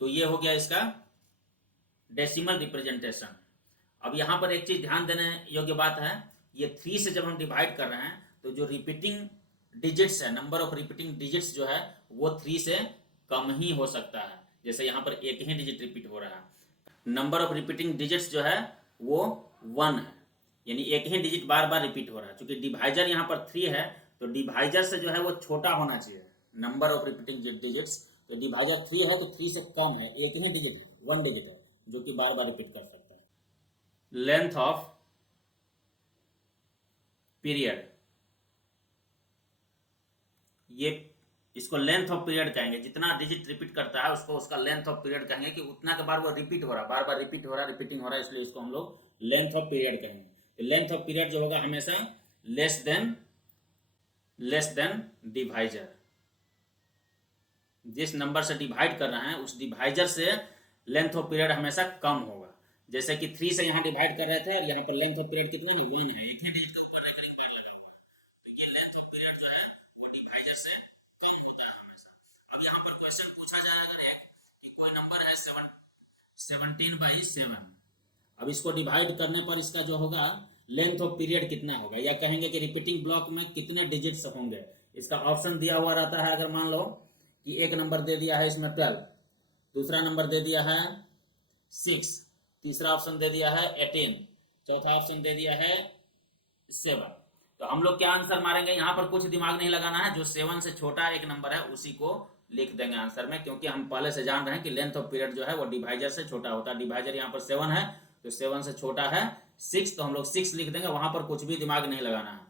तो ये हो गया इसका डेसिमल रिप्रेजेंटेशन। अब यहाँ पर एक चीज ध्यान देने योग्य बात है, ये 3 से जब हम डिवाइड कर रहे हैं तो जो रिपीटिंग डिजिट्स है, नंबर ऑफ रिपीटिंग डिजिट्स जो है वो 3 से कम ही हो सकता है। जैसे यहाँ पर एक ही डिजिट रिपीट हो रहा है, नंबर ऑफ रिपीटिंग डिजिट्स जो है वो 1 है, यानी एक ही डिजिट बार बार रिपीट हो रहा है। क्योंकि डिवाइजर यहाँ पर 3 है तो डिवाइजर से जो है वो छोटा होना चाहिए नंबर ऑफ रिपीटिंग डिजिट्स। तो डिवाइजर 3 है तो 3 से कम है, एक ही डिजिट 1 डिजिट है जो कि बार बार रिपीट कर सकता है। लेंथ ऑफ पीरियड, ये इसको लेंथ ऑफ पीरियड कहेंगे। जितना डिजिट रिपीट करता है उसको उसका लेंथ ऑफ पीरियड कहेंगे, कि उतना के बार वो रिपीट हो रहा है, बार बार रिपीट हो रहा है, रिपीटिंग हो रहा है, इसलिए इसको हम लोग लेंथ ऑफ पीरियड कहेंगे। तो लेंथ ऑफ पीरियड जो होगा हमेशा लेस देन डिवाइजर। जिस नंबर से डिवाइड कर रहे हैं उस डिवाइजर से लेंथ ऑफ पीरियड हमेशा कम होगा। जैसे कि 3 से यहाँ डिवाइड कर रहे थे और यहाँ पर लेंथ ऑफ पीरियड कितना है, 1 है, एक ही डिजिट के ऊपर रेकरिंग बार लगा हुआ है, तो ये लेंथ ऑफ पीरियड जो है वो डिवाइजर से कम होता है हमेशा। अब यहाँ पर क्वेश्चन पूछा जाए अगर एक कि कोई नंबर है 17/7, अब इसको डिवाइड करने पर इसका जो होगा लेंथ ऑफ पीरियड कितना होगा, या कहेंगे कि रिपीटिंग ब्लॉक में कितने डिजिट्स होंगे। इसका ऑप्शन दिया हुआ रहता है। अगर मान लो कि एक नंबर दे दिया है इसमें 12, दूसरा नंबर दे दिया है 6, तीसरा ऑप्शन दे दिया है 18, चौथा ऑप्शन दे दिया है 7, तो हम लोग क्या आंसर मारेंगे, यहाँ पर कुछ दिमाग नहीं लगाना है, जो 7 से छोटा एक नंबर है उसी को लिख देंगे आंसर में, क्योंकि हम पहले से जान रहे हैं कि लेंथ ऑफ पीरियड जो है वो डिवाइजर से छोटा होता है। डिवाइजर यहाँ पर 7 है तो 7 से छोटा है 6, तो हम लोग 6 लिख देंगे, वहां पर कुछ भी दिमाग नहीं लगाना है।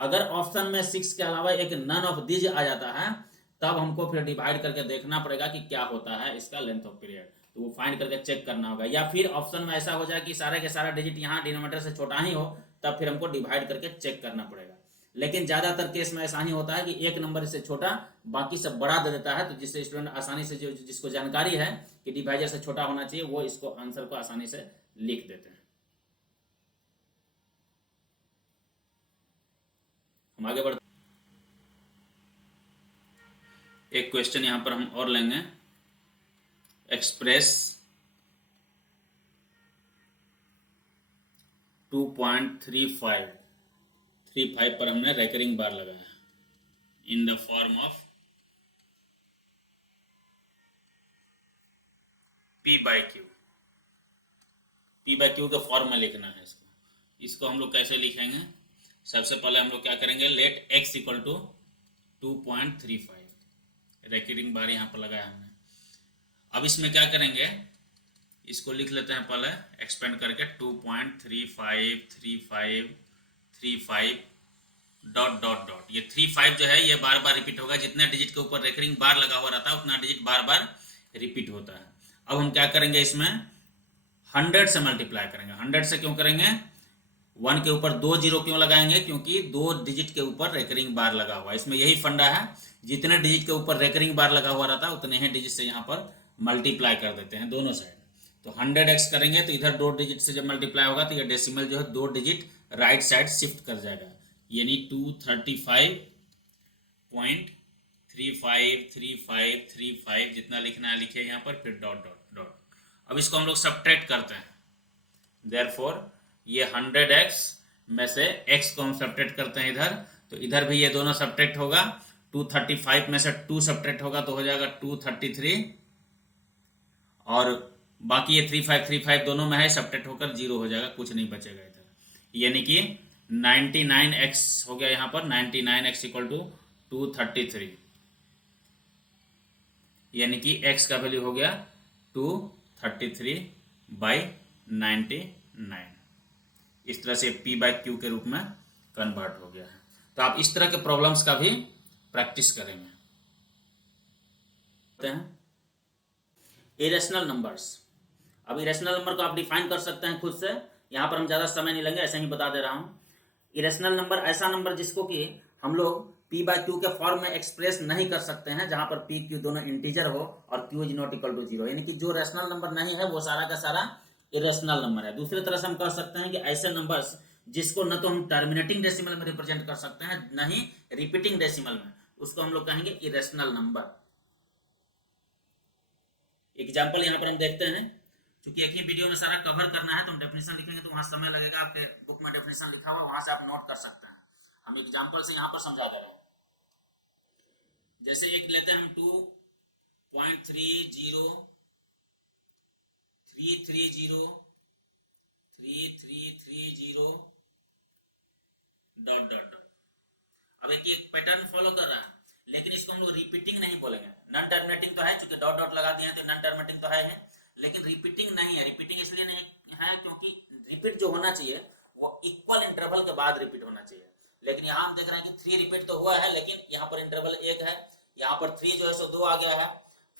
अगर ऑप्शन में 6 के अलावा एक नन ऑफ दीज आ जाता है तब हमको फिर डिवाइड करके देखना पड़ेगा कि क्या होता है इसका लेंथ ऑफ पीरियड, तो वो फाइंड करके चेक करना होगा। या फिर ऑप्शन में ऐसा हो जाए कि सारे के सारा डिजिट यहाँ डिनोमिनेटर से छोटा ही हो, तब फिर हमको डिवाइड करके चेक करना पड़ेगा। लेकिन ज्यादातर केस में ऐसा ही होता है कि एक नंबर से छोटा बाकी सब बड़ा दे देता है, तो जिससे स्टूडेंट आसानी से जिसको जानकारी है कि डिवाइजर से छोटा होना चाहिए वो इसको आंसर को आसानी से लिख देते हैं। हम आगे बढ़ते, एक क्वेश्चन यहां पर हम और लेंगे। एक्सप्रेस 2.35 पर हमने रेकरिंग बार लगाया in the form of P/Q। P/Q के फॉर्म में लिखना है इसको हम लोग कैसे लिखेंगे, सबसे पहले हम लोग क्या करेंगे, let x equal to 2.35, recurring bar यहाँ पर लगाया हमने। अब इसमें क्या करेंगे, इसको लिख लेते हैं पहले एक्सपेंड करके 2.353535 डॉट डॉट डॉट। ये 35 जो है ये बार बार रिपीट होगा, जितने डिजिट के ऊपर रेकरिंग बार लगा हुआ रहता है उतना डिजिट बार बार रिपीट होता है। अब हम क्या करेंगे, इसमें 100 से मल्टीप्लाई करेंगे। 100 से क्यों करेंगे, 1 के ऊपर 2 जीरो क्यों लगाएंगे, क्योंकि 2 डिजिट के ऊपर रेकरिंग बार लगा हुआ है। इसमें यही फंडा है, जितने डिजिट के ऊपर रेकरिंग बार लगा हुआ रहता है उतने ही डिजिट से यहाँ पर मल्टीप्लाई कर देते हैं दोनों साइड। तो 100x करेंगे तो इधर 2 डिजिट से जब मल्टीप्लाई होगा तो ये डेसिमल जो है 2 डिजिट राइट साइड शिफ्ट कर जाएगा, यानी 235.353535 जितना लिखना है लिखिए यहाँ पर, फिर डॉट डॉट डॉट। अब इसको हम लोग सब्ट्रैक्ट करते हैं, देयरफॉर ये 100x में से x को हम सब्ट्रैक्ट करते हैं इधर, तो इधर भी ये दोनों सब्ट्रैक्ट होगा, 235 में से 2 सब्ट्रैक्ट होगा तो हो जाएगा 233, और बाकी ये 3535 दोनों में है, सब्ट्रैक्ट होकर 0 हो जाएगा, कुछ नहीं बचेगा इधर। यानी कि 99x हो गया यहाँ पर, 99x इक्वल टू 233, यानी कि x का वैल्यू हो गया 233/99। इस तरह से p/q के रूप में कन्वर्ट हो गया है। तो आप इस तरह के प्रॉब्लम्स का भी प्रैक्टिस करेंगे। Irrational numbers. अब इरेशनल नंबर को आप डिफाइन कर सकते हैं खुद से, यहां पर हम ज्यादा समय नहीं लेंगे, ऐसे ही बता दे रहा हूं। इरेशनल नंबर ऐसा नंबर जिसको कि हम लोग p/q के फॉर्म में एक्सप्रेस नहीं कर सकते हैं, जहां पर p q दोनों इंटीजर हो और q is not equal to 0, यानी कि जो रैशनल नंबर नहीं है वो सारा का सारा इरेशनल नंबर है। दूसरी तरह से हम कह सकते हैं कि ऐसे नंबर्स जिसको न तो हम टर्मिनेटिंग डेसिमल में रिप्रेजेंट कर सकते हैं, न ही रिपीटिंग डेसिमल में, उसको हम लोग कहेंगे इरेशनल नंबर। एग्जाम्पल यहाँ पर हम देखते हैं, क्योंकि एक ही वीडियो में सारा कवर करना है तो हम डेफिनेशन लिखेंगे तो वहां समय लगेगा, आपके बुक में डेफिनेशन लिखा हुआ वहां से आप नोट कर सकते हैं। हम एग्जाम्पल से यहाँ पर समझा दे रहे हैं। जैसे एक लेते हैं हम 2.303330 डॉट डॉट डॉट। अब एक पैटर्न फॉलो कर रहा है, लेकिन इसको हम लोग रिपीटिंग नहीं बोलेंगे। नॉन टर्मिनेटिंग तो है, चूंकि डॉट डॉट लगा दिए हैं तो नॉन टर्मिनेटिंग तो है, लेकिन रिपीटिंग नहीं है। रिपीटिंग इसलिए नहीं है क्योंकि रिपीट जो होना चाहिए वो इक्वल इंटरवल के बाद रिपीट होना चाहिए। लेकिन यहाँ हम देख रहे हैं कि 3 रिपीट तो हुआ है, लेकिन यहाँ पर इंटरवल 1 है, यहाँ पर 3 जो है सो 2 आ गया है,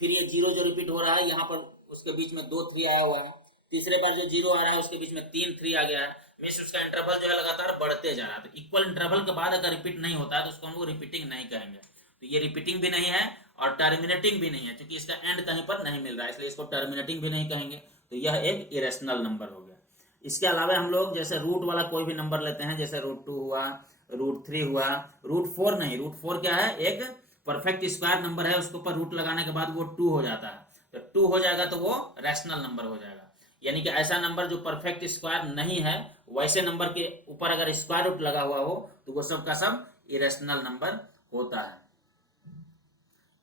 फिर ये 0 जो रिपीट हो रहा है यहाँ पर उसके बीच में 2 3 आया हुआ है, तीसरे बार जो 0 आ रहा है उसके बीच में 3 3 आ गया है, मीन्स उसका इंटरवल जो है लगातार बढ़ते जा रहा है। तो इक्वल इंटरवल के बाद अगर रिपीट नहीं होता है तो उसको हम लोग रिपीटिंग नहीं कहेंगे। तो ये रिपीटिंग भी नहीं है और टर्मिनेटिंग भी नहीं है, क्योंकि इसका एंड कहीं पर नहीं मिल रहा है, इसलिए इसको टर्मिनेटिंग भी नहीं कहेंगे। तो यह एक इरेशनल नंबर हो गया। इसके अलावा हम लोग जैसे रूट वाला कोई भी नंबर लेते हैं, जैसे √2 हुआ, √3 हुआ, √4 नहीं, √4 क्या है, एक परफेक्ट स्क्वायर नंबर है, उसके ऊपर रूट लगाने के बाद वो 2 हो जाता है, तो 2 हो जाएगा तो वो रैशनल नंबर हो जाएगा। यानी कि ऐसा नंबर जो परफेक्ट स्क्वायर नहीं है, वैसे नंबर के ऊपर अगर स्क्वायर रूट लगा हुआ हो तो वो सब का सब इरेशनल नंबर होता है।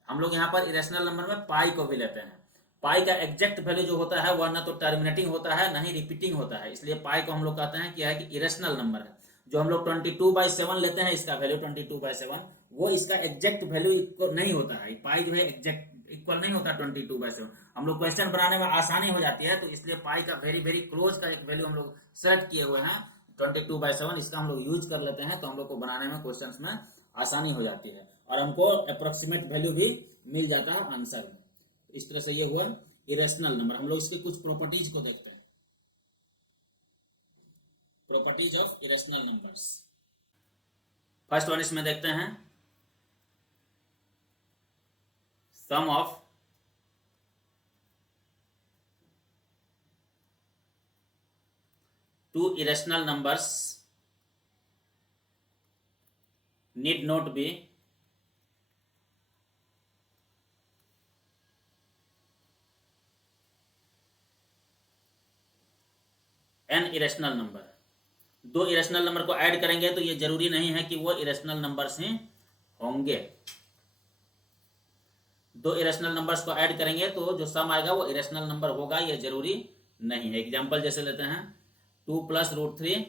हम लोग यहाँ पर इरेशनल नंबर में पाई को भी लेते हैं। पाई का एग्जैक्ट वैल्यू जो होता है वह ना तो टर्मिनेटिंग होता है, ना ही रिपीटिंग होता है, इसलिए पाई को हम लोग कहते हैं कि है कि इरेशनल नंबर है। जो हम लोग 22/7 लेते हैं, इसका वैल्यू 22/7, वो इसका एग्जैक्ट वैल्यू नहीं होता है। पाई जो है एग्जैक्ट इक्वल नहीं होता 22/7। हम लोग क्वेश्चन बनाने में आसानी हो जाती है, तो इसलिए पाई का वेरी वेरी क्लोज का एक वैल्यू हम लोग सेलेक्ट किए हुए हैं 22/7, इसका हम लोग यूज कर लेते हैं, तो हम लोग को बनाने में क्वेश्चन में आसानी हो जाती है और हमको अप्रोक्सीमेट वैल्यू भी मिल जाता है आंसर में। इस तरह से ये हुआ इरेशनल नंबर। हम लोग इसके कुछ प्रॉपर्टीज को देखते हैं, properties of irrational numbers. First one इसमें देखते हैं, sum of two irrational numbers need not be an irrational number। दो इरेशनल नंबर को ऐड करेंगे तो ये जरूरी नहीं है कि वो इरेशनल नंबर्स ही होंगे। दो इरेशनल नंबर्स को ऐड करेंगे तो जो सम आएगा वो इरेशनल नंबर होगा, ये जरूरी नहीं है। एग्जांपल जैसे लेते हैं 2 + √3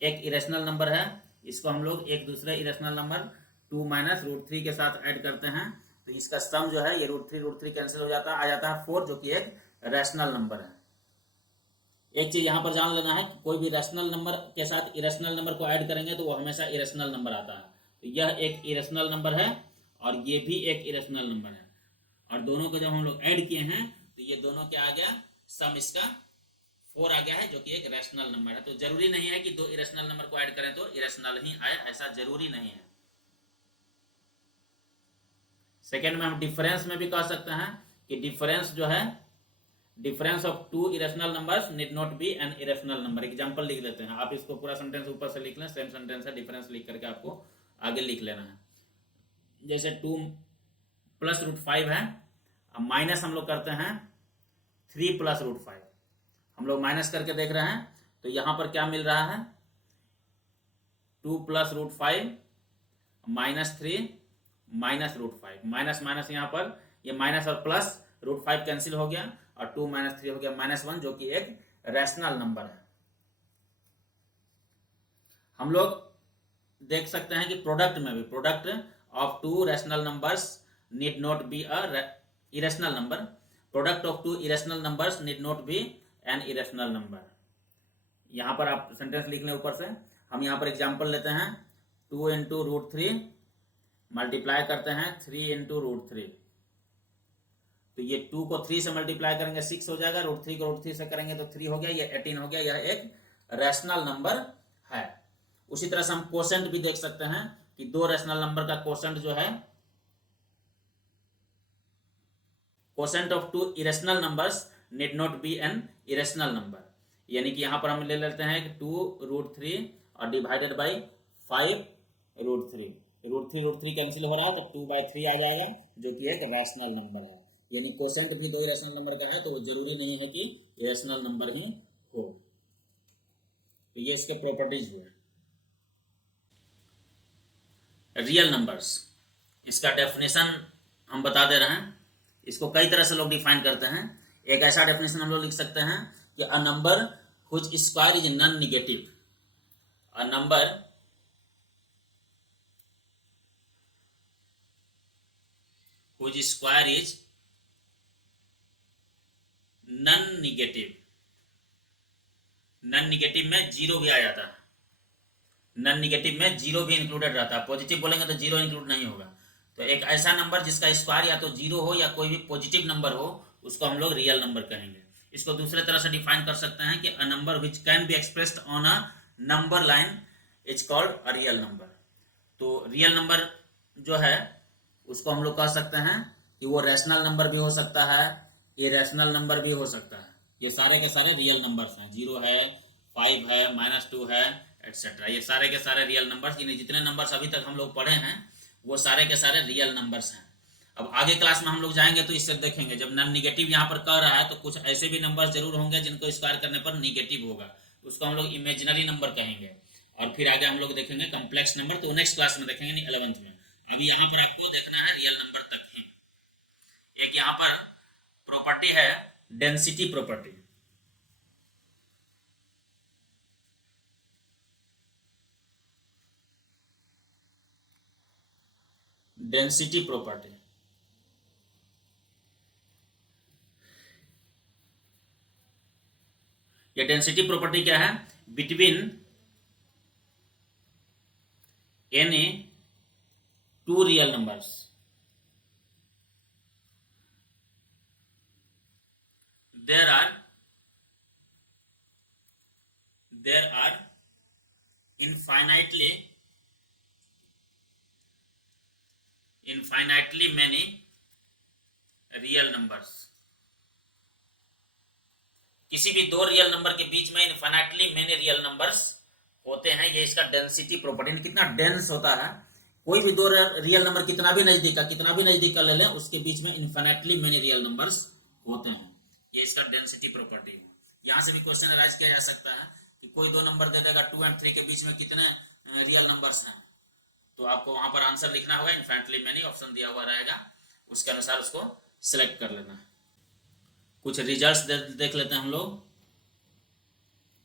एक इरेशनल नंबर है, इसको हम लोग एक दूसरे इरेशनल नंबर 2 - √3 के साथ ऐड करते हैं, तो इसका सम जो है ये √3 कैंसिल हो जाता है, आ जाता है 4, जो कि एक रैशनल नंबर है। एक चीज यहां पर जान लेना है कि कोई भी रैशनल नंबर के साथ इरेशनल नंबर को ऐड करेंगे तो वो हमेशा इरेशनल नंबर आता है। तो यह एक इरेशनल नंबर है और ये भी एक इरेशनल नंबर है, और दोनों को जब हम लोग ऐड किए हैं तो ये दोनों क्या आ गया, सम इसका 4 आ गया है, जो कि एक रैशनल नंबर है। तो जरूरी नहीं है कि दो इरेशनल नंबर को ऐड करें तो इरेशनल ही आए, ऐसा जरूरी नहीं है। सेकेंड में हम डिफरेंस में भी कह सकते हैं कि डिफरेंस जो है, difference of two irrational numbers need not be an irrational number. Example लिख लेते हैं, आप इसको पूरा सेंटेंस ऊपर से लिख लें, सेम सेंटेंस है, डिफरेंस लिख करके आपको आगे लिख लेना है। जैसे 2 + √5 है, अब माइनस हम लोग करते हैं 3 + √5, हम लोग माइनस करके देख रहे हैं तो यहां पर क्या मिल रहा है, 2 + √5 -3 माइनस √5, माइनस माइनस यहाँ पर ये माइनस और प्लस √5 कैंसिल हो गया और 2 - 3 हो गया -1, जो कि एक रैशनल नंबर है। हम लोग देख सकते हैं कि प्रोडक्ट में भी, product of two rational numbers need not be a irrational number, product of two irrational numbers need not be an irrational number. यहाँ पर आप सेंटेंस लिख लें ऊपर से। हम यहाँ पर एग्जांपल लेते हैं, 2 × √3 मल्टीप्लाई करते हैं 3 × √3, तो ये 2 को 3 से मल्टीप्लाई करेंगे 6 हो जाएगा, √3 को √3 से करेंगे तो 3 हो गया, ये 18 हो गया। यह एक रैशनल नंबर है। उसी तरह से हम कोसेंट भी देख सकते हैं कि दो रैशनल नंबर का कोसेंट जो है, quotient of two irrational numbers need not be an irrational number. यानी कि यहां पर हम ले लेते हैं कि 2 √3 और डिवाइडेड बाई 5 √3, √3 कैंसिल हो रहा है तो 2/3 आ जाएगा, जो कि एक रैशनल नंबर है। यानी कोसेंट भी दो इरेशनल नंबर का है, तो वो जरूरी नहीं है कि इरेशनल नंबर ही हो। तो ये इसके प्रॉपर्टीज हुए। रियल नंबर्स, इसका डेफिनेशन हम बता दे रहे हैं। इसको कई तरह से लोग डिफाइन करते हैं। एक ऐसा डेफिनेशन हम लोग लिख सकते हैं कि a number which square is non negative, a number which square is non negative, non negative में जीरो भी आ जाता है, नॉन नेगेटिव में जीरो भी इंक्लूडेड रहता है। पॉजिटिव बोलेंगे तो जीरो इंक्लूड नहीं होगा। तो एक ऐसा नंबर जिसका स्क्वायर या तो जीरो हो या कोई भी पॉजिटिव नंबर हो, उसको हम लोग रियल नंबर कहेंगे। इसको दूसरे तरह से डिफाइन कर सकते हैं कि a number which can be expressed on a number line is called a real number. तो रियल नंबर जो है उसको हम लोग कह सकते हैं कि वो रैशनल नंबर भी हो सकता है, इरेशनल नंबर भी हो सकता है। ये सारे के सारे रियल नंबर्स हैं, 0 है, 5 है, -2 है, एटसेट्रा। ये सारे के सारे रियल नंबर्स, यानी जितने नंबर्स अभी तक हम लोग पढ़े हैं वो सारे के सारे रियल नंबर्स हैं। अब आगे क्लास में हम लोग जाएंगे तो इससे देखेंगे, जब नॉन निगेटिव यहाँ पर कह रहा है तो कुछ ऐसे भी नंबर्स जरूर होंगे जिनको स्क्वायर करने पर निगेटिव होगा, उसको हम लोग इमेजिनरी नंबर कहेंगे। और फिर आगे हम लोग देखेंगे कॉम्प्लेक्स नंबर, तो नेक्स्ट क्लास में देखेंगे 11th में। अभी यहाँ पर आपको देखना है रियल नंबर तक ही। एक यहाँ पर प्रॉपर्टी है डेंसिटी प्रॉपर्टी। डेंसिटी प्रॉपर्टी, ये डेंसिटी प्रॉपर्टी क्या है? Between any two real numbers there are infinitely many real numbers. किसी भी दो रियल नंबर के बीच में इनफाइनाइटली मेनी रियल नंबर्स होते हैं। ये इसका डेंसिटी प्रॉपर्टी, कितना डेंस होता है। कोई भी दो रियल नंबर कितना भी नजदीक का ले लें, उसके बीच में इनफाइनाइटली मेनी रियल नंबर्स होते हैं। ये इसका डेंसिटी प्रॉपर्टी है। यहां से भी क्वेश्चन राइज किया जा सकता है कि कोई दो नंबर दे देगा 2 और 3 के बीच में कितने रियल नंबर्स हैं, तो आपको वहां पर आंसर लिखना होगा इनफाइनाइटली मेनी, ऑप्शन दिया हुआ रहेगा, उसके अनुसार उसको सिलेक्ट कर लेना है। कुछ रिजल्ट्स देख लेते हैं हम लोग,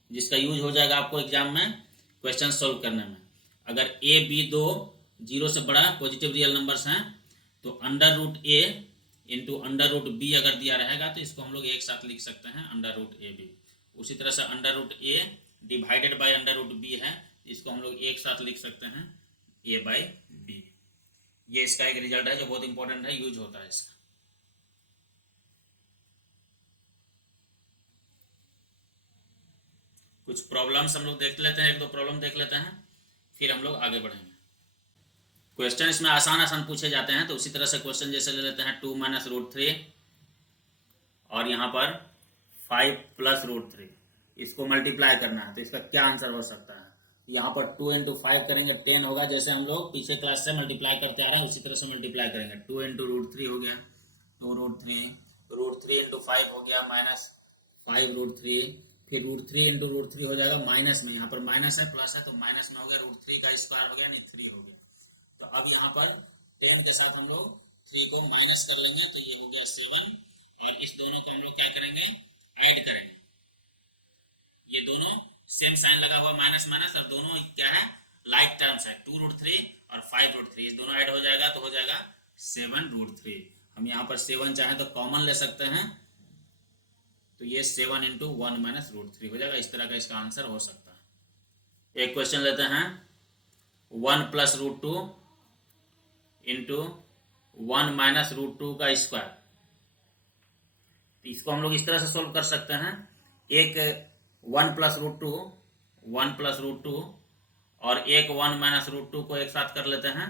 जिसका यूज हो जाएगा आपको एग्जाम में क्वेश्चन सोल्व करने में। अगर ए बी दो 0 से बड़ा पॉजिटिव रियल नंबर्स हैं तो √a इंटू √b अगर दिया रहेगा तो इसको हम लोग एक साथ लिख सकते हैं √ab। उसी तरह से √a डिवाइडेड बाय √b है, इसको हम लोग एक साथ लिख सकते हैं a/b। ये इसका एक रिजल्ट है जो बहुत इंपॉर्टेंट है, यूज होता है इसका। कुछ प्रॉब्लम्स हम लोग देख लेते हैं, एक दो प्रॉब्लम देख लेते हैं, फिर हम लोग आगे बढ़ेंगे। क्वेश्चन इसमें आसान पूछे जाते हैं, तो उसी तरह से क्वेश्चन जैसे ले लेते हैं 2 - √3 और यहाँ पर 5 + √3, इसको मल्टीप्लाई करना है, तो इसका क्या आंसर हो सकता है? यहाँ पर 2 × 5 करेंगे 10 होगा, जैसे हम लोग पिछले क्लास से मल्टीप्लाई करते आ रहे हैं उसी तरह से मल्टीप्लाई करेंगे। 2 × √3 हो गया 2 √3 × 5 हो गया -5 √3, फिर √3 × √3 हो जाएगा माइनस में, यहाँ पर माइनस है प्लस है तो माइनस में हो गया, √3 का स्क्वायर हो गया नहीं 3 हो गया। तो तो अब यहाँ पर 10 के साथ हम लोग 3 को माइनस कर लेंगे, तो ये हो गया 7, और इस दोनों को हम लोग क्या करेंगे, ऐड करेंगे। ये दोनों सेम साइन लगा हुआ माइनस माइनस, और दोनों क्या है, लाइक टर्म्स है, 2√3 और 5√3, इस दोनों ऐड हो जाएगा तो हो जाएगा 7√3। हम यहाँ पर 7 चाहे तो कॉमन ले सकते हैं, तो ये 7 × 1 - √3 हो जाएगा। इस तरह का इसका आंसर हो सकता है। एक क्वेश्चन लेते हैं, 1 + √2 × 1 - √2 का स्क्वायर। तो इसको हम लोग इस तरह से सोल्व कर सकते हैं, एक 1 + √2 और एक 1 - √2 को एक साथ कर लेते हैं,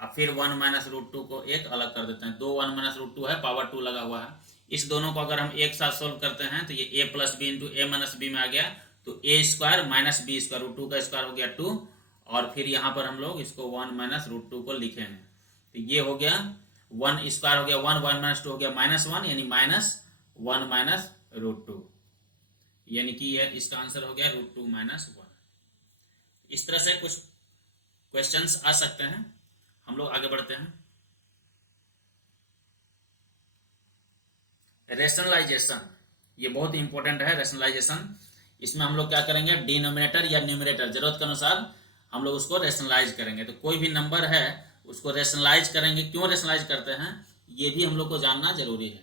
और फिर 1 - √2 को एक अलग कर देते हैं। 2 1 - √2 है, पावर 2 लगा हुआ है। इस दोनों को अगर हम एक साथ सोल्व करते हैं तो ये a + b × a - b में आ गया, तो a² - b², √2 का स्क्वायर हो गया 2, और फिर यहाँ पर हम लोग इसको 1 - √2 को लिखेंगे, तो ये हो गया 1² हो गया 1, 1 - 2 हो गया -1, यानी -1 - √2, यानी कि ये इसका आंसर हो गया √2 - 1। इस तरह से कुछ क्वेश्चंस आ सकते हैं। हम लोग आगे बढ़ते हैं। रेशनलाइजेशन, ये बहुत इंपॉर्टेंट है रेशनलाइजेशन। इसमें हम लोग क्या करेंगे, डिनोमिनेटर या न्यूमरेटर, जरूरत के अनुसार हम लोग उसको रेशनलाइज करेंगे। तो कोई भी नंबर है उसको रेशनलाइज करेंगे। क्यों रेशनलाइज करते हैं, ये भी हम लोग को जानना जरूरी है।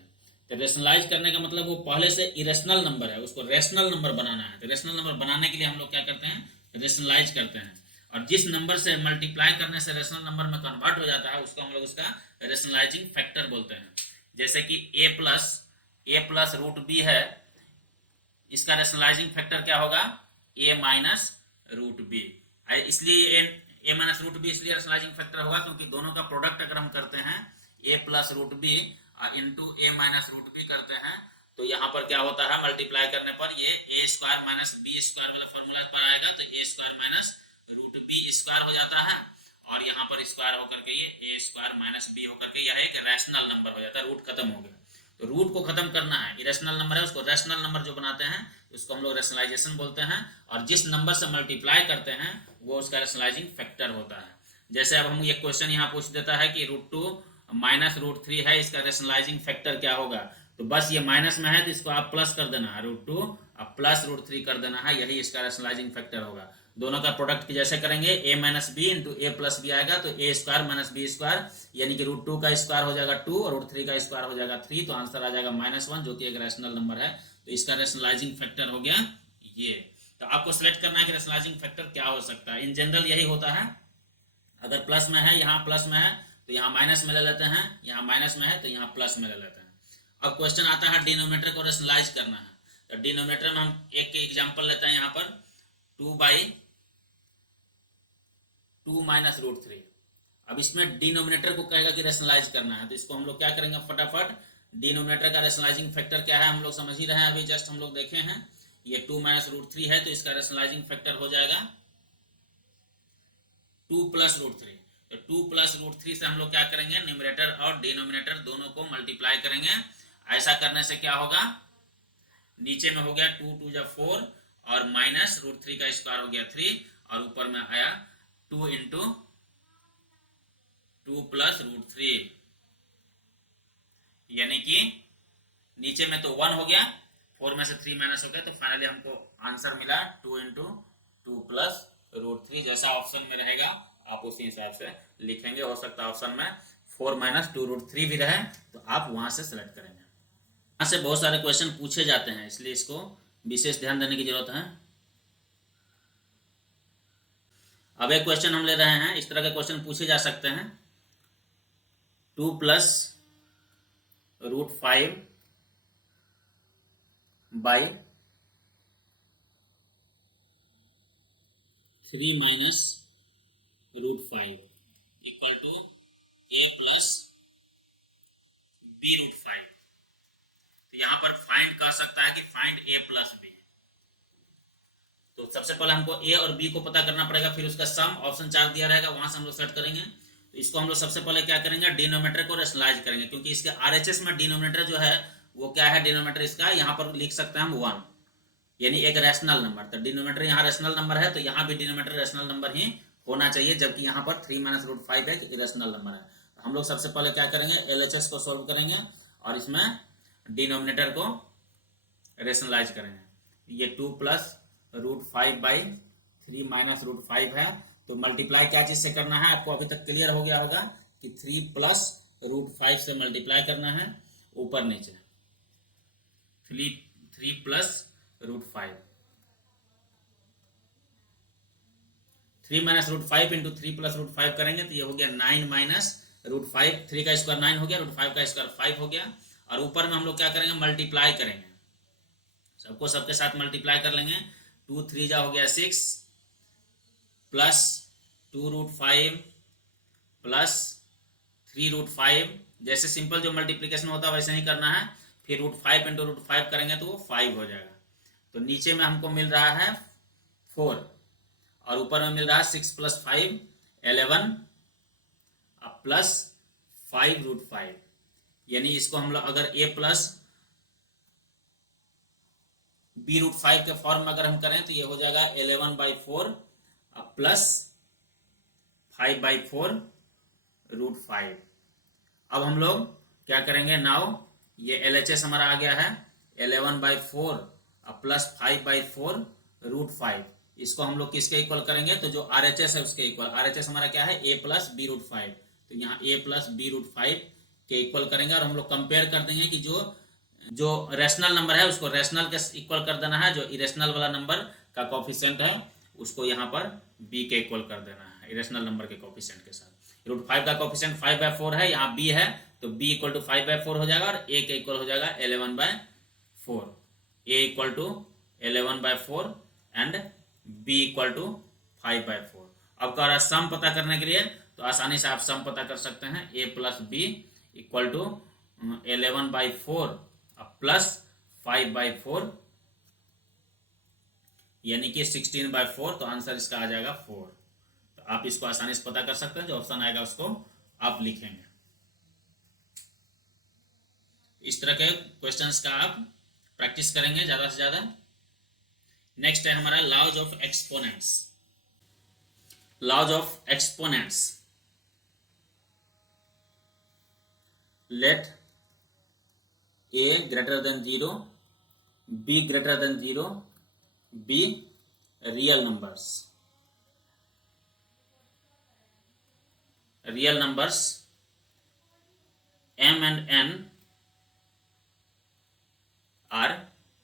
तो रेशनलाइज करने का मतलब वो पहले से इरेशनल नंबर है, उसको रेशनल नंबर बनाना है। तो रेशनल नंबर बनाने के लिए हम लोग क्या करते हैं, रेशनलाइज करते हैं। और जिस नंबर से मल्टीप्लाई करने से रेशनल नंबर में कन्वर्ट हो जाता है, उसको हम लोग उसका रेशनलाइजिंग फैक्टर बोलते हैं। जैसे कि a + √b है, इसका रेशनलाइजिंग फैक्टर क्या होगा, a - √b। इसलिए a - √b इसलिए रेशनलाइजिंग फैक्टर होगा क्योंकि दोनों का प्रोडक्ट अगर हम करते हैं, a + √b × a - √b करते हैं, तो यहाँ पर क्या होता है, मल्टीप्लाई करने पर ये a² - b² वाला फॉर्मूला पर आएगा, तो a² - √b² हो जाता है, और यहाँ पर स्क्वायर होकर के ये a² - b होकर के यह एक रैशनल नंबर हो जाता है। रूट खत्म हो गया, तो रूट को खत्म करना है, इरेशनल नंबर है उसको रैशनल नंबर जो बनाते हैं उसको हम लोग रेशनलाइजेशन बोलते हैं। और जिस नंबर से मल्टीप्लाई करते हैं वो उसका रेशनलाइजिंग फैक्टर होता है। जैसे अब हम ये क्वेश्चन यहाँ पूछ देता है कि √2 - √3 है, इसका रेशनलाइजिंग फैक्टर क्या होगा, तो बस ये माइनस में है तो इसको आप प्लस कर देना है, √2 अब प्लस √3 कर देना है, यही इसका रेशनलाइजिंग फैक्टर होगा। दोनों का प्रोडक्ट जैसे करेंगे, a - b × a + b आएगा, तो a² - b², यानी कि √2 का स्क्वायर हो जाएगा 2 और √3 का स्क्वायर हो जाएगा 3, तो आंसर आ जाएगा -1, जो कि एक रैशनल नंबर है। तो इसका रेशनलाइजिंग फैक्टर हो गया ये। तो आपको सेलेक्ट करना है कि रेशनलाइजिंग फैक्टर क्या हो सकता है। इन जनरल यही होता है, अगर प्लस में है, यहाँ प्लस में है तो यहाँ माइनस में ले लेते हैं, यहाँ माइनस में है तो यहाँ प्लस में ले लेते हैं। अब क्वेश्चन आता है डिनोमिनेटर को रेशनलाइज करना है। तो डिनोमिनेटर में हम एक एग्जांपल लेते हैं, यहाँ पर 2/2 - √3। अब इसमें डिनोमिनेटर को कहेगा कि रेशनलाइज करना है, तो इसको हम लोग क्या करेंगे, फटाफट डिनोमिनेटर का रेशनलाइजिंग फैक्टर क्या है हम लोग समझ ही रहे हैं, अभी जस्ट हम लोग देखे हैं। ये 2 - √3 है, तो इसका रेशनलाइजिंग फैक्टर हो जाएगा 2 + √3। तो 2 + √3 से हम लोग क्या करेंगे, न्यूमरेटर और डिनोमिनेटर दोनों को मल्टीप्लाई करेंगे। ऐसा करने से क्या होगा, नीचे में हो गया 2 × 2 = 4 और माइनस √3 का स्क्वायर हो गया 3, और ऊपर में आया 2 × 2 + √3, यानी कि नीचे में तो 1 हो गया, 4 में से 3 माइनस हो गया, तो फाइनली हमको आंसर मिला 2 × 2 + √3। जैसा ऑप्शन में रहेगा आप उसी हिसाब से लिखेंगे। हो सकता है ऑप्शन में 4 - 2 √3 भी रहे, तो आप वहां से सेलेक्ट करेंगे। यहाँ से बहुत सारे क्वेश्चन पूछे जाते हैं, इसलिए इसको विशेष ध्यान देने की जरूरत है। अब एक क्वेश्चन हम ले रहे हैं, इस तरह के क्वेश्चन पूछे जा सकते हैं, 2 + √5 by 3 - √5 equal to a + b √5। तो यहां पर फाइंड कर सकता है कि फाइंड a + b। तो सबसे पहले हमको a और b को पता करना पड़ेगा, फिर उसका सम ऑप्शन 4 दिया रहेगा, वहां से हम लोग सेट करेंगे। तो इसको हम लोग सबसे पहले क्या करेंगे, डिनोमिनेटर को रेशनलाइज करेंगे, क्योंकि इसके RHS में डिनोमिनेटर जो है वो क्या है, डिनोमिनेटर इसका यहाँ पर लिख सकते हैं हम 1, यानी एक रैशनल नंबर। तो डिनोमिनेटर यहाँ रैशनल नंबर है, तो यहाँ भी डिनोमिनेटर रैशनल नंबर ही होना चाहिए, जबकि यहाँ पर 3 माइनस रूट 5 एक इरेशनल नंबर है। तो हम लोग सबसे पहले क्या करेंगे, LHS को सोल्व करेंगे और इसमें डिनोमिनेटर को रेशनलाइज करेंगे। ये 2 plus root 5 by 3 minus root 5 है, तो मल्टीप्लाई क्या चीज से करना है, आपको अभी तक क्लियर हो गया होगा कि 3 प्लस रूट 5 से मल्टीप्लाई करना है ऊपर नीचे। 3 plus root 5, 3 minus root 5 into 3 plus root 5 करेंगे तो ये हो गया 9 माइनस रूट 5। 3 का स्क्वायर 9 हो गया, रूट 5 का स्क्वायर 5 हो गया। और ऊपर में हम लोग क्या करेंगे, मल्टीप्लाई करेंगे, सबको सबके साथ मल्टीप्लाई कर लेंगे। 2 3 जा हो गया 6 प्लस 2 रूट 5 प्लस 3 रूट 5। जैसे सिंपल जो मल्टीप्लीकेशन होता है वैसे ही करना है। फिर रूट 5 इंटू रूट 5 करेंगे तो वो 5 हो जाएगा। तो नीचे में हमको मिल रहा है 4 और ऊपर में मिल रहा है 6 प्लस 5 11 प्लस 5 रूट 5। यानी इसको हम लोग अगर a प्लस b रूट 5 के फॉर्म में अगर हम करें तो ये हो जाएगा 11/4 प्लस 5/4 रूट 5। अब हम लोग क्या करेंगे, नाउ ये LHS हमारा आ गया है 11/4 प्लस 5/4 रूट 5। इसको हम लोग किसके इक्वल करेंगे, तो जो RHS है उसके इक्वल। RHS हमारा क्या है, a प्लस बी रूट 5, तो यहाँ a प्लस बी रूट 5 के इक्वल करेंगे। और हम लोग कंपेयर कर देंगे कि जो रेशनल नंबर है उसको रेशनल के इक्वल कर देना है, जो इरेशनल वाला नंबर का कोफिशिएंट है उसको यहाँ पर b के इक्वल कर देना है, इरेशनल नंबर के कोफिशिएंट के साथ। रूट 5 का कोफिशिएंट 5/4 है, यहाँ b है तो b इक्वल टू 5/4 हो जाएगा और a के इक्वल हो जाएगा 11/4। a equal to 11/4 and b equal to 5/4। अब कह रहा है सम पता करने के लिए, तो आसानी से आप सम पता कर सकते हैं। a plus B equal to 11/4 plus 5/4 यानी कि 16/4। तो आंसर इसका आ जाएगा 4। तो आप इसको आसानी से पता कर सकते हैं, जो ऑप्शन आएगा उसको आप लिखेंगे। इस तरह के क्वेश्चंस का आप प्रैक्टिस करेंगे ज्यादा से ज्यादा। नेक्स्ट है हमारा laws of exponents. Laws of exponents, let a greater than 0, b greater than 0 be real numbers. Real numbers m and n are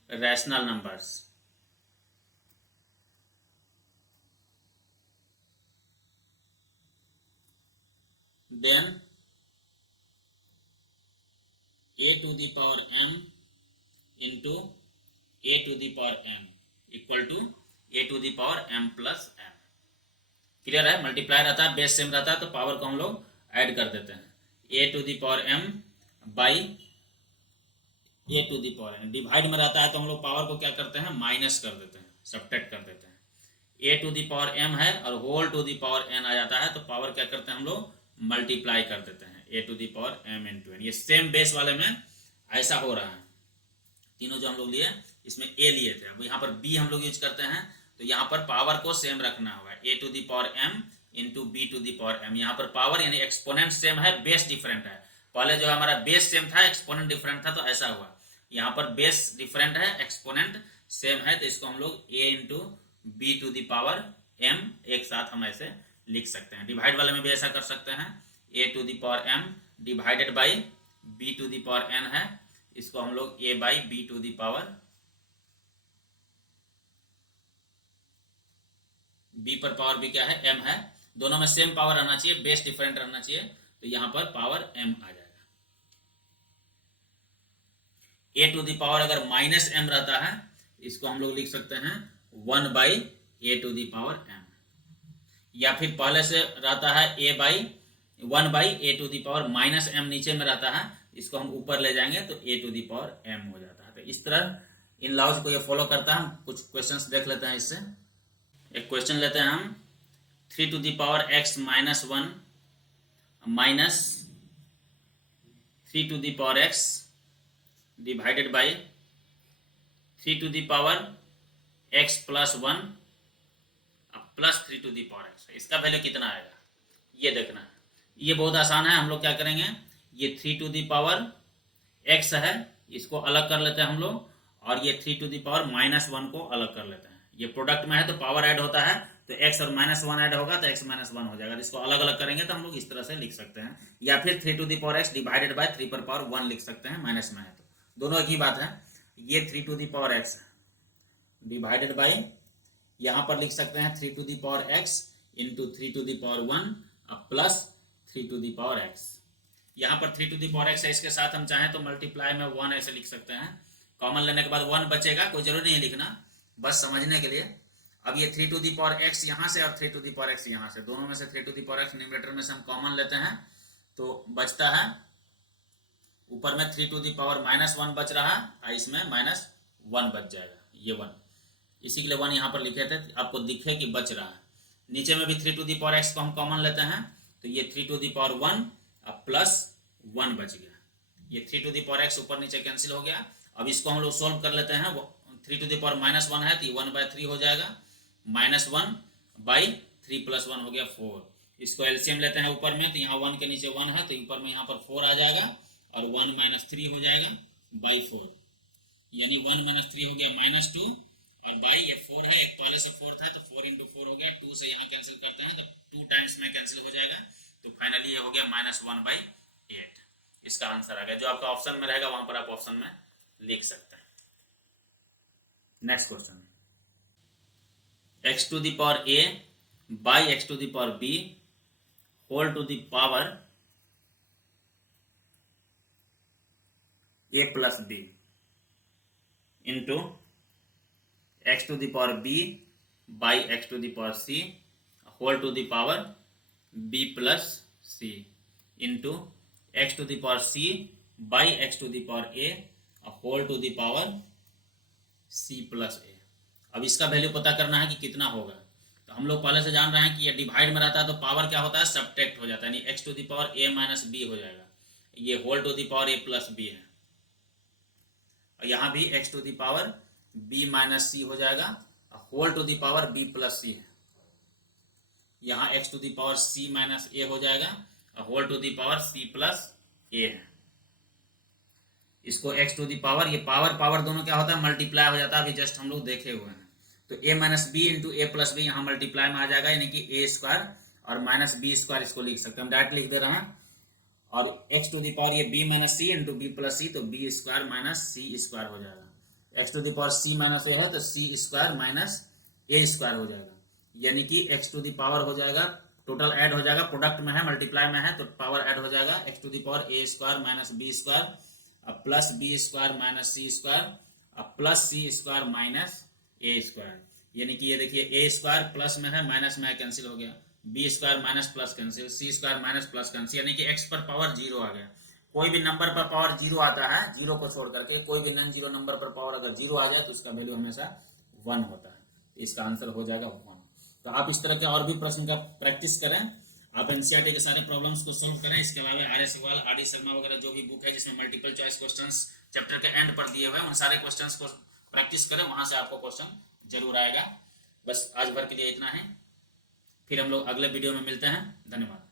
rational numbers. Then a to the power m into a to the power m equal to a to the power m plus m। Clear है, मल्टीप्लाई रहता है, बेस सेम रहता है तो पावर को हम लोग ऐड कर देते हैं। a to the power m by a to the power n। Divide में रहता है तो हम लोग पावर को क्या करते हैं, माइनस कर देते हैं, सब्ट्रैक्ट कर देते हैं। a to the power m है और whole to the power n आ जाता है तो पावर क्या करते हैं हम लोग, मल्टीप्लाई कर देते हैं a to the power m into n। ये सेम बेस वाले में ऐसा हो रहा है। तीनों जो हम लोग लिए इसमें a लिए थे, अब यहाँ पर b हम लोग यूज करते हैं तो यहाँ पर पावर को सेम रखना होगा, a to the power m into b to the power m। यहाँ पर पावर यानी एक्सपोनेंट सेम है, बेस डिफरेंट है। पहले जो हमारा बेस सेम था, एक्सपोनेंट डिफरेंट था, तो ऐसा हुआ। यहाँ पर बेस डिफरेंट है, एक्सपोनेंट सेम है, तो इसको हम लोग a into B to the power m एक साथ हम ऐसे लिख सकते हैं। डिवाइड वाले में भी ऐसा कर सकते हैं, a to the power m divided by b to the power n है, इसको हम लोग a by B to the power b पर पावर b क्या है, m है। दोनों में सेम पावर रहना चाहिए, बेस डिफरेंट रहना चाहिए, तो यहां पर पावर m आ जाएगा। a टू द पावर अगर माइनस m रहता है, इसको हम लोग लिख सकते हैं 1 by a to the power m, या फिर पहले से रहता है a by 1 by a to the power minus m नीचे में रहता है, इसको हम ऊपर ले जाएंगे तो a to the power m हो जाता है। तो इस तरह इन लॉज को ये फॉलो करता है। हम कुछ क्वेश्चंस देख लेते हैं इससे। एक क्वेश्चन लेते हैं हम, 3 to the power x minus 1 minus 3 to the power x divided by 3 to the power x plus 1 plus 3 to the power X. इसका वैल्यू कितना आएगा ये देखना है। ये बहुत आसान है, हम लोग क्या करेंगे, ये 3 टू दी पावर एक्स है, इसको अलग कर लेते हैं हम लोग, और ये 3 टू दी पावर -1 को अलग कर लेते हैं। ये प्रोडक्ट में है तो पावर ऐड होता है, तो x और -1 ऐड होगा तो x -1 हो जाएगा। इसको अलग अलग करेंगे तो हम लोग इस तरह से लिख सकते हैं, या फिर 3 to the power x divided by 3 पर पावर 1 लिख सकते हैं, माइनस में है तो दोनों एक ही बात है। ये 3 to the power x divided by, यहां पर लिख सकते हैं 3 to the power x into 3 to the power 1 plus 3 to the power x। यहाँ पर 3 टू दी पावर x है, इसके साथ हम चाहें तो मल्टीप्लाई में 1 ऐसे लिख सकते हैं। कॉमन लेने के बाद 1 बचेगा, कोई जरूरी नहीं लिखना, बस समझने के लिए। अब ये 3 टू दी पावर x यहाँ से और 3 टू दी पावर x यहाँ से, दोनों में से 3 to the power x numerator में से हम कॉमन लेते हैं तो बचता है ऊपर में 3 टू दी पावर -1 बच रहा है, इसमें -1 बच जाएगा, ये 1, इसी के लिए 1 यहाँ पर लिखे थे, आपको दिखे कि बच रहा है। नीचे में भी 3 टू दी पावर x को हम कॉमन लेते हैं तो ये 3 टू दी पावर 1 अब प्लस 1 बच गया। ये 3 टू दी पावर x ऊपर नीचे कैंसिल हो गया। अब इसको हम लोग सोल्व कर लेते हैं। 3 टू दी पावर -1 है तो ये 1/3 हो जाएगा, -1/3 + 1 हो गया 4। इसको एलसीएम लेते हैं ऊपर में तो यहाँ 1 के नीचे 1 है तो ऊपर में यहाँ पर 4 आ जाएगा, और 1 - 3 हो जाएगा बाई 4, यानी 1 - 3 हो गया -2, और बाई ये 4 है, एक पहले से 4 था तो 4 × 4 हो गया, 2 से यहाँ कैंसिल करते हैं तो 2 टाइम्स में कैंसिल हो जाएगा, तो फाइनली ये हो गया -1/8। इसका आंसर आ गया। जो आपका ऑप्शन में रहेगा वहां पर आप ऑप्शन में लिख सकते हैं। Next question, x to the power a by x to the power b whole to the power a plus b into x to the power b by x to the power c whole to the power b plus c into x to the power c by x to the power a whole to the power c plus a। अब इसका वैल्यू पता करना है कि कितना होगा, तो हम लोग पहले से जान रहे हैं कि ये डिवाइड में रहता है तो पावर क्या होता है, सब्ट्रैक्ट हो जाता है, यानी x to the power a minus b हो जाएगा। ये whole to the power a plus b है, और यहाँ भी x to the power b minus c हो जाएगा, whole to the power b plus c है। यहाँ x to the power c minus a हो जाएगा, और whole to the power c plus a है। इसको x टू दी पावर, ये पावर पावर दोनों क्या होता है, मल्टीप्लाई हो जाता है, अभी जस्ट हम लोग देखे हुए हैं। तो a minus B into A plus B यहाँ मल्टीप्लाई में आ जाएगा, यानी कि a स्क्वायर और माइनस बी स्क्वायर, इसको लिख सकते हैं, हम डायरेक्ट लिख दे रहे हैं। और x टू दी पावर ये b minus C into B plus C, तो b square minus C square हो जाएगा। x to the power c minus A है तो c square minus A square हो जाएगा, यानी कि x टू दी पावर हो जाएगा, टोटल ऐड हो जाएगा, प्रोडक्ट में है मल्टीप्लाई में है तो पावर ऐड हो जाएगा, x to the power a square minus B square plus B square minus C square plus C square minus A square, यानी कि ये देखिए ए स्क्वायर प्लस में है माइनस में है, कैंसिल हो गया, B square minus plus cancel, C square minus plus cancel, यानी कि एक्स पर पावर 0 आ गया। कोई भी नंबर पर पावर 0 आता है, 0 को छोड़ करके कोई भी नॉन जीरो नंबर पर पावर अगर 0 आ जाए तो उसका वैल्यू हमेशा 1 होता है, तो इसका आंसर हो जाएगा 1। तो आप इस तरह के और भी प्रश्न का प्रैक्टिस करें, आप एनसीईआरटी के सारे प्रॉब्लम्स को सोल्व करें। इसके अलावा आर्य सवाल, आरडी शर्मा वगैरह जो भी बुक है जिसमें मल्टीपल चॉइस क्वेश्चंस चैप्टर के एंड पर दिए हुए हैं, उन सारे क्वेश्चंस को प्रैक्टिस करें, वहां से आपको क्वेश्चन जरूर आएगा। बस आज भर के लिए इतना है, फिर हम लोग अगले वीडियो में मिलते हैं। धन्यवाद।